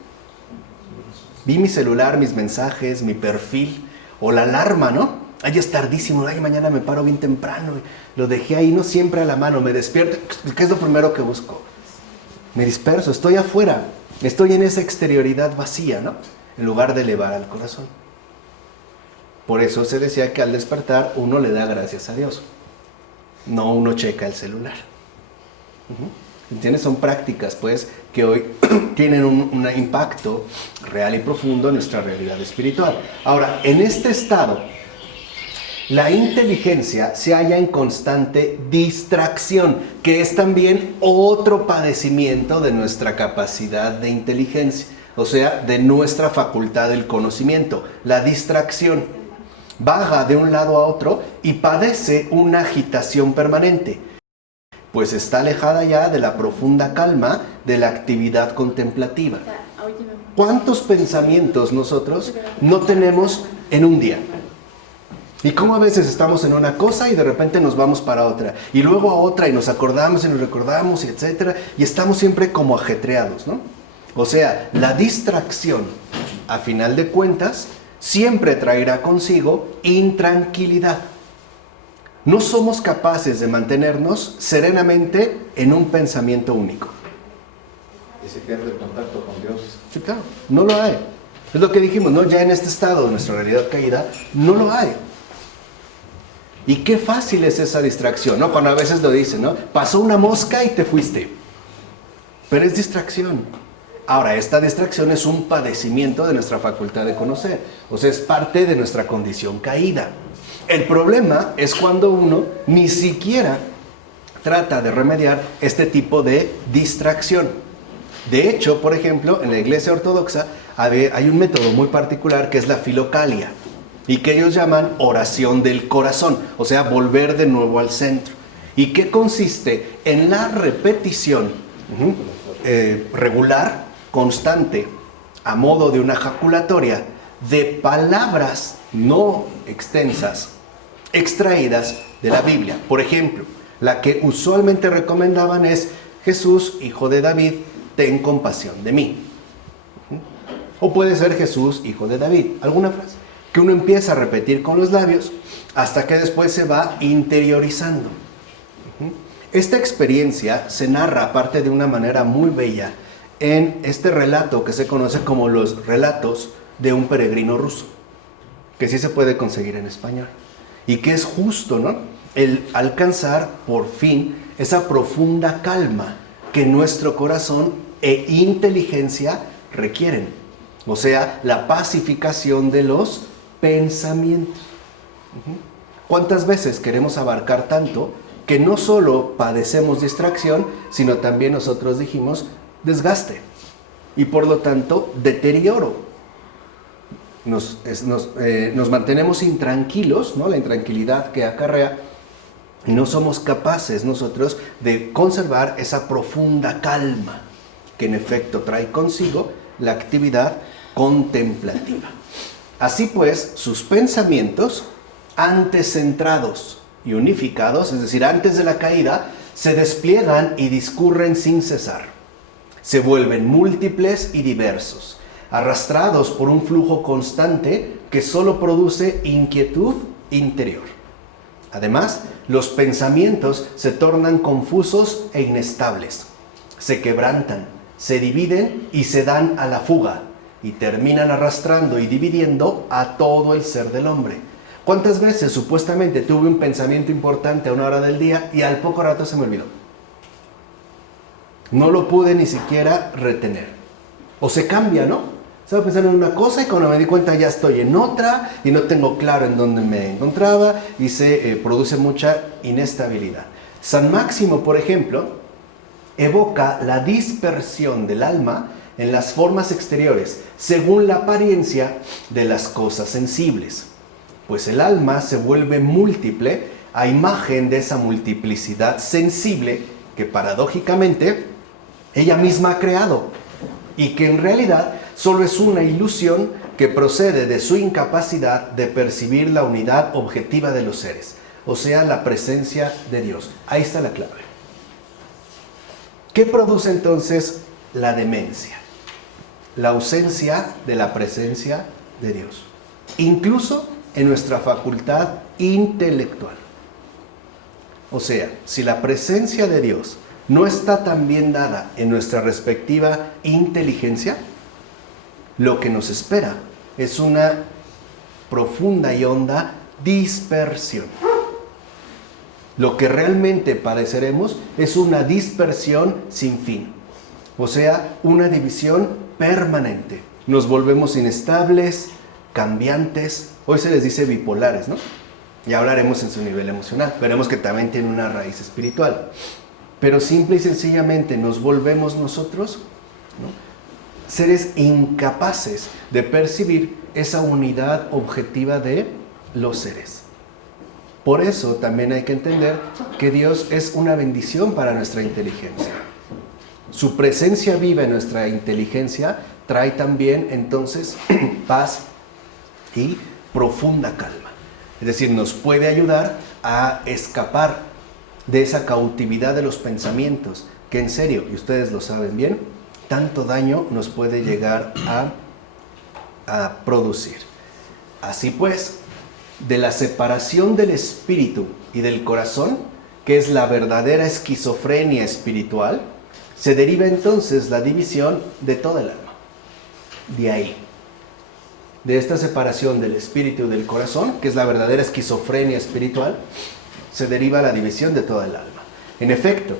Vi mi celular, mis mensajes, mi perfil, o la alarma, ¿no? Ay, es tardísimo, ay, mañana me paro bien temprano, lo dejé ahí, no siempre a la mano, me despierto, ¿qué es lo primero que busco? Me disperso, estoy afuera, estoy en esa exterioridad vacía, ¿no? En lugar de elevar al corazón. Por eso se decía que al despertar uno le da gracias a Dios, no uno checa el celular. ¿Entiendes? Son prácticas, pues, que hoy tienen un impacto real y profundo en nuestra realidad espiritual. Ahora, en este estado La inteligencia se halla en constante distracción, que es también otro padecimiento de nuestra capacidad de inteligencia, o sea, de nuestra facultad del conocimiento, la distracción. Vaga de un lado a otro y padece una agitación permanente, pues está alejada ya de la profunda calma de la actividad contemplativa. ¿Cuántos pensamientos nosotros no tenemos en un día? Y cómo a veces estamos en una cosa y de repente nos vamos para otra, y luego a otra y nos acordamos y nos recordamos, y etcétera, y estamos siempre como ajetreados, ¿no? O sea, la distracción, a final de cuentas, siempre traerá consigo intranquilidad. No somos capaces de mantenernos serenamente en un pensamiento único. Y se pierde el contacto con Dios. Sí, claro, no lo hay. Es lo que dijimos, ¿no? Ya en este estado de nuestra realidad caída, no lo hay. Y qué fácil es esa distracción, ¿no? Cuando a veces lo dicen, ¿no? Pasó una mosca y te fuiste. Pero es distracción. Ahora, esta distracción es un padecimiento de nuestra facultad de conocer. O sea, es parte de nuestra condición caída. El problema es cuando uno ni siquiera trata de remediar este tipo de distracción. De hecho, por ejemplo, en la Iglesia Ortodoxa hay un método muy particular que es la filocalia, y que ellos llaman oración del corazón, o sea, volver de nuevo al centro. ¿Y qué consiste? En la repetición regular, constante, a modo de una jaculatoria, de palabras no extensas, extraídas de la Biblia. Por ejemplo, la que usualmente recomendaban es: Jesús, hijo de David, ten compasión de mí. O puede ser: Jesús, hijo de David. ¿Alguna frase? Que uno empieza a repetir con los labios hasta que después se va interiorizando. Esta experiencia se narra, aparte, de una manera muy bella en este relato que se conoce como los relatos de un peregrino ruso, que sí se puede conseguir en español, y que es justo, ¿no?, el alcanzar por fin esa profunda calma que nuestro corazón e inteligencia requieren, o sea, la pacificación de los pensamientos. ¿Cuántas veces queremos abarcar tanto que no solo padecemos distracción, sino también nosotros dijimos desgaste y por lo tanto deterioro? Nos mantenemos intranquilos, ¿no? La intranquilidad que acarrea, y no somos capaces nosotros de conservar esa profunda calma que en efecto trae consigo la actividad contemplativa. Así pues, sus pensamientos, antes centrados y unificados, es decir, antes de la caída, se despliegan y discurren sin cesar. Se vuelven múltiples y diversos, arrastrados por un flujo constante que solo produce inquietud interior. Además, los pensamientos se tornan confusos e inestables, se quebrantan, se dividen y se dan a la fuga, y terminan arrastrando y dividiendo a todo el ser del hombre. ¿Cuántas veces supuestamente tuve un pensamiento importante a una hora del día y al poco rato se me olvidó? No lo pude ni siquiera retener. O se cambia, ¿no? Estaba pensando en una cosa y cuando me di cuenta ya estoy en otra y no tengo claro en dónde me encontraba, y se produce mucha inestabilidad. San Máximo, por ejemplo, evoca la dispersión del alma en las formas exteriores, según la apariencia de las cosas sensibles. Pues el alma se vuelve múltiple a imagen de esa multiplicidad sensible que paradójicamente ella misma ha creado, y que en realidad solo es una ilusión que procede de su incapacidad de percibir la unidad objetiva de los seres, o sea, la presencia de Dios. Ahí está la clave. ¿Qué produce entonces la demencia? La ausencia de la presencia de Dios, incluso en nuestra facultad intelectual. O sea, si la presencia de Dios no está tan bien dada en nuestra respectiva inteligencia, lo que nos espera es una profunda y honda dispersión. Lo que realmente padeceremos es una dispersión sin fin, o sea, una división permanente. Nos volvemos inestables, cambiantes, hoy se les dice bipolares, ¿no? Ya hablaremos en su nivel emocional. Veremos que también tiene una raíz espiritual. Pero simple y sencillamente nos volvemos nosotros, ¿no?, seres incapaces de percibir esa unidad objetiva de los seres. Por eso también hay que entender que Dios es una bendición para nuestra inteligencia. Su presencia viva en nuestra inteligencia trae también entonces paz y profunda calma. Es decir, nos puede ayudar a escapar de esa cautividad de los pensamientos, que en serio, y ustedes lo saben bien, tanto daño nos puede llegar a producir. Así pues, de la separación del espíritu y del corazón, que es la verdadera esquizofrenia espiritual, se deriva entonces la división de toda el alma. De ahí, de esta separación del espíritu y del corazón, que es la verdadera esquizofrenia espiritual, se deriva la división de toda el alma. En efecto,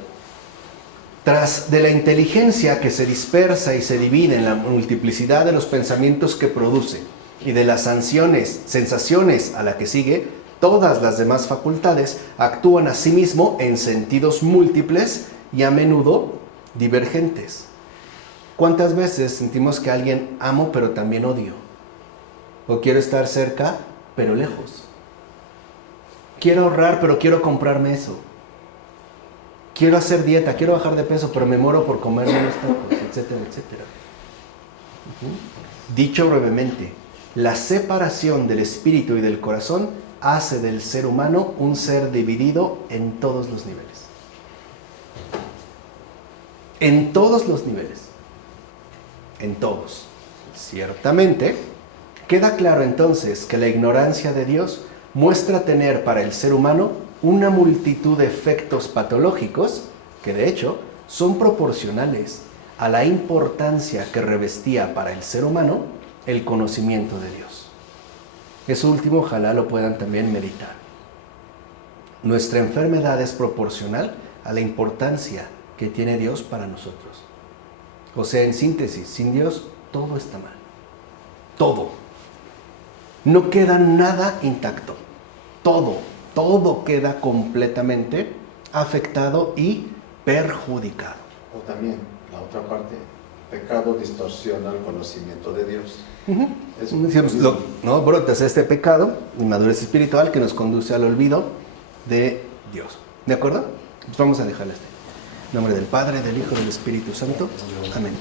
tras de la inteligencia que se dispersa y se divide en la multiplicidad de los pensamientos que produce y de las sensaciones a la que sigue, todas las demás facultades actúan asimismo en sentidos múltiples y a menudo divergentes. ¿Cuántas veces sentimos que a alguien amo pero también odio? O quiero estar cerca pero lejos. Quiero ahorrar pero quiero comprarme eso. Quiero hacer dieta, quiero bajar de peso pero me muero por comerme unos tacos, etcétera, etcétera. Dicho brevemente, la separación del espíritu y del corazón hace del ser humano un ser dividido en todos los niveles. En todos los niveles. En todos. Ciertamente, queda claro entonces que la ignorancia de Dios muestra tener para el ser humano una multitud de efectos patológicos que de hecho son proporcionales a la importancia que revestía para el ser humano el conocimiento de Dios. Eso último ojalá lo puedan también meditar. Nuestra enfermedad es proporcional a la importancia que tiene Dios para nosotros. O sea, en síntesis, sin Dios todo está mal. Todo. No queda nada intacto. Todo queda completamente afectado y perjudicado. O también, la otra parte, pecado distorsiona el conocimiento de Dios. Decíamos, ¿no? Brotas este pecado, inmadurez espiritual, que nos conduce al olvido de Dios. ¿De acuerdo? Pues vamos a dejarle este. En nombre del Padre, del Hijo y del Espíritu Santo. Amén.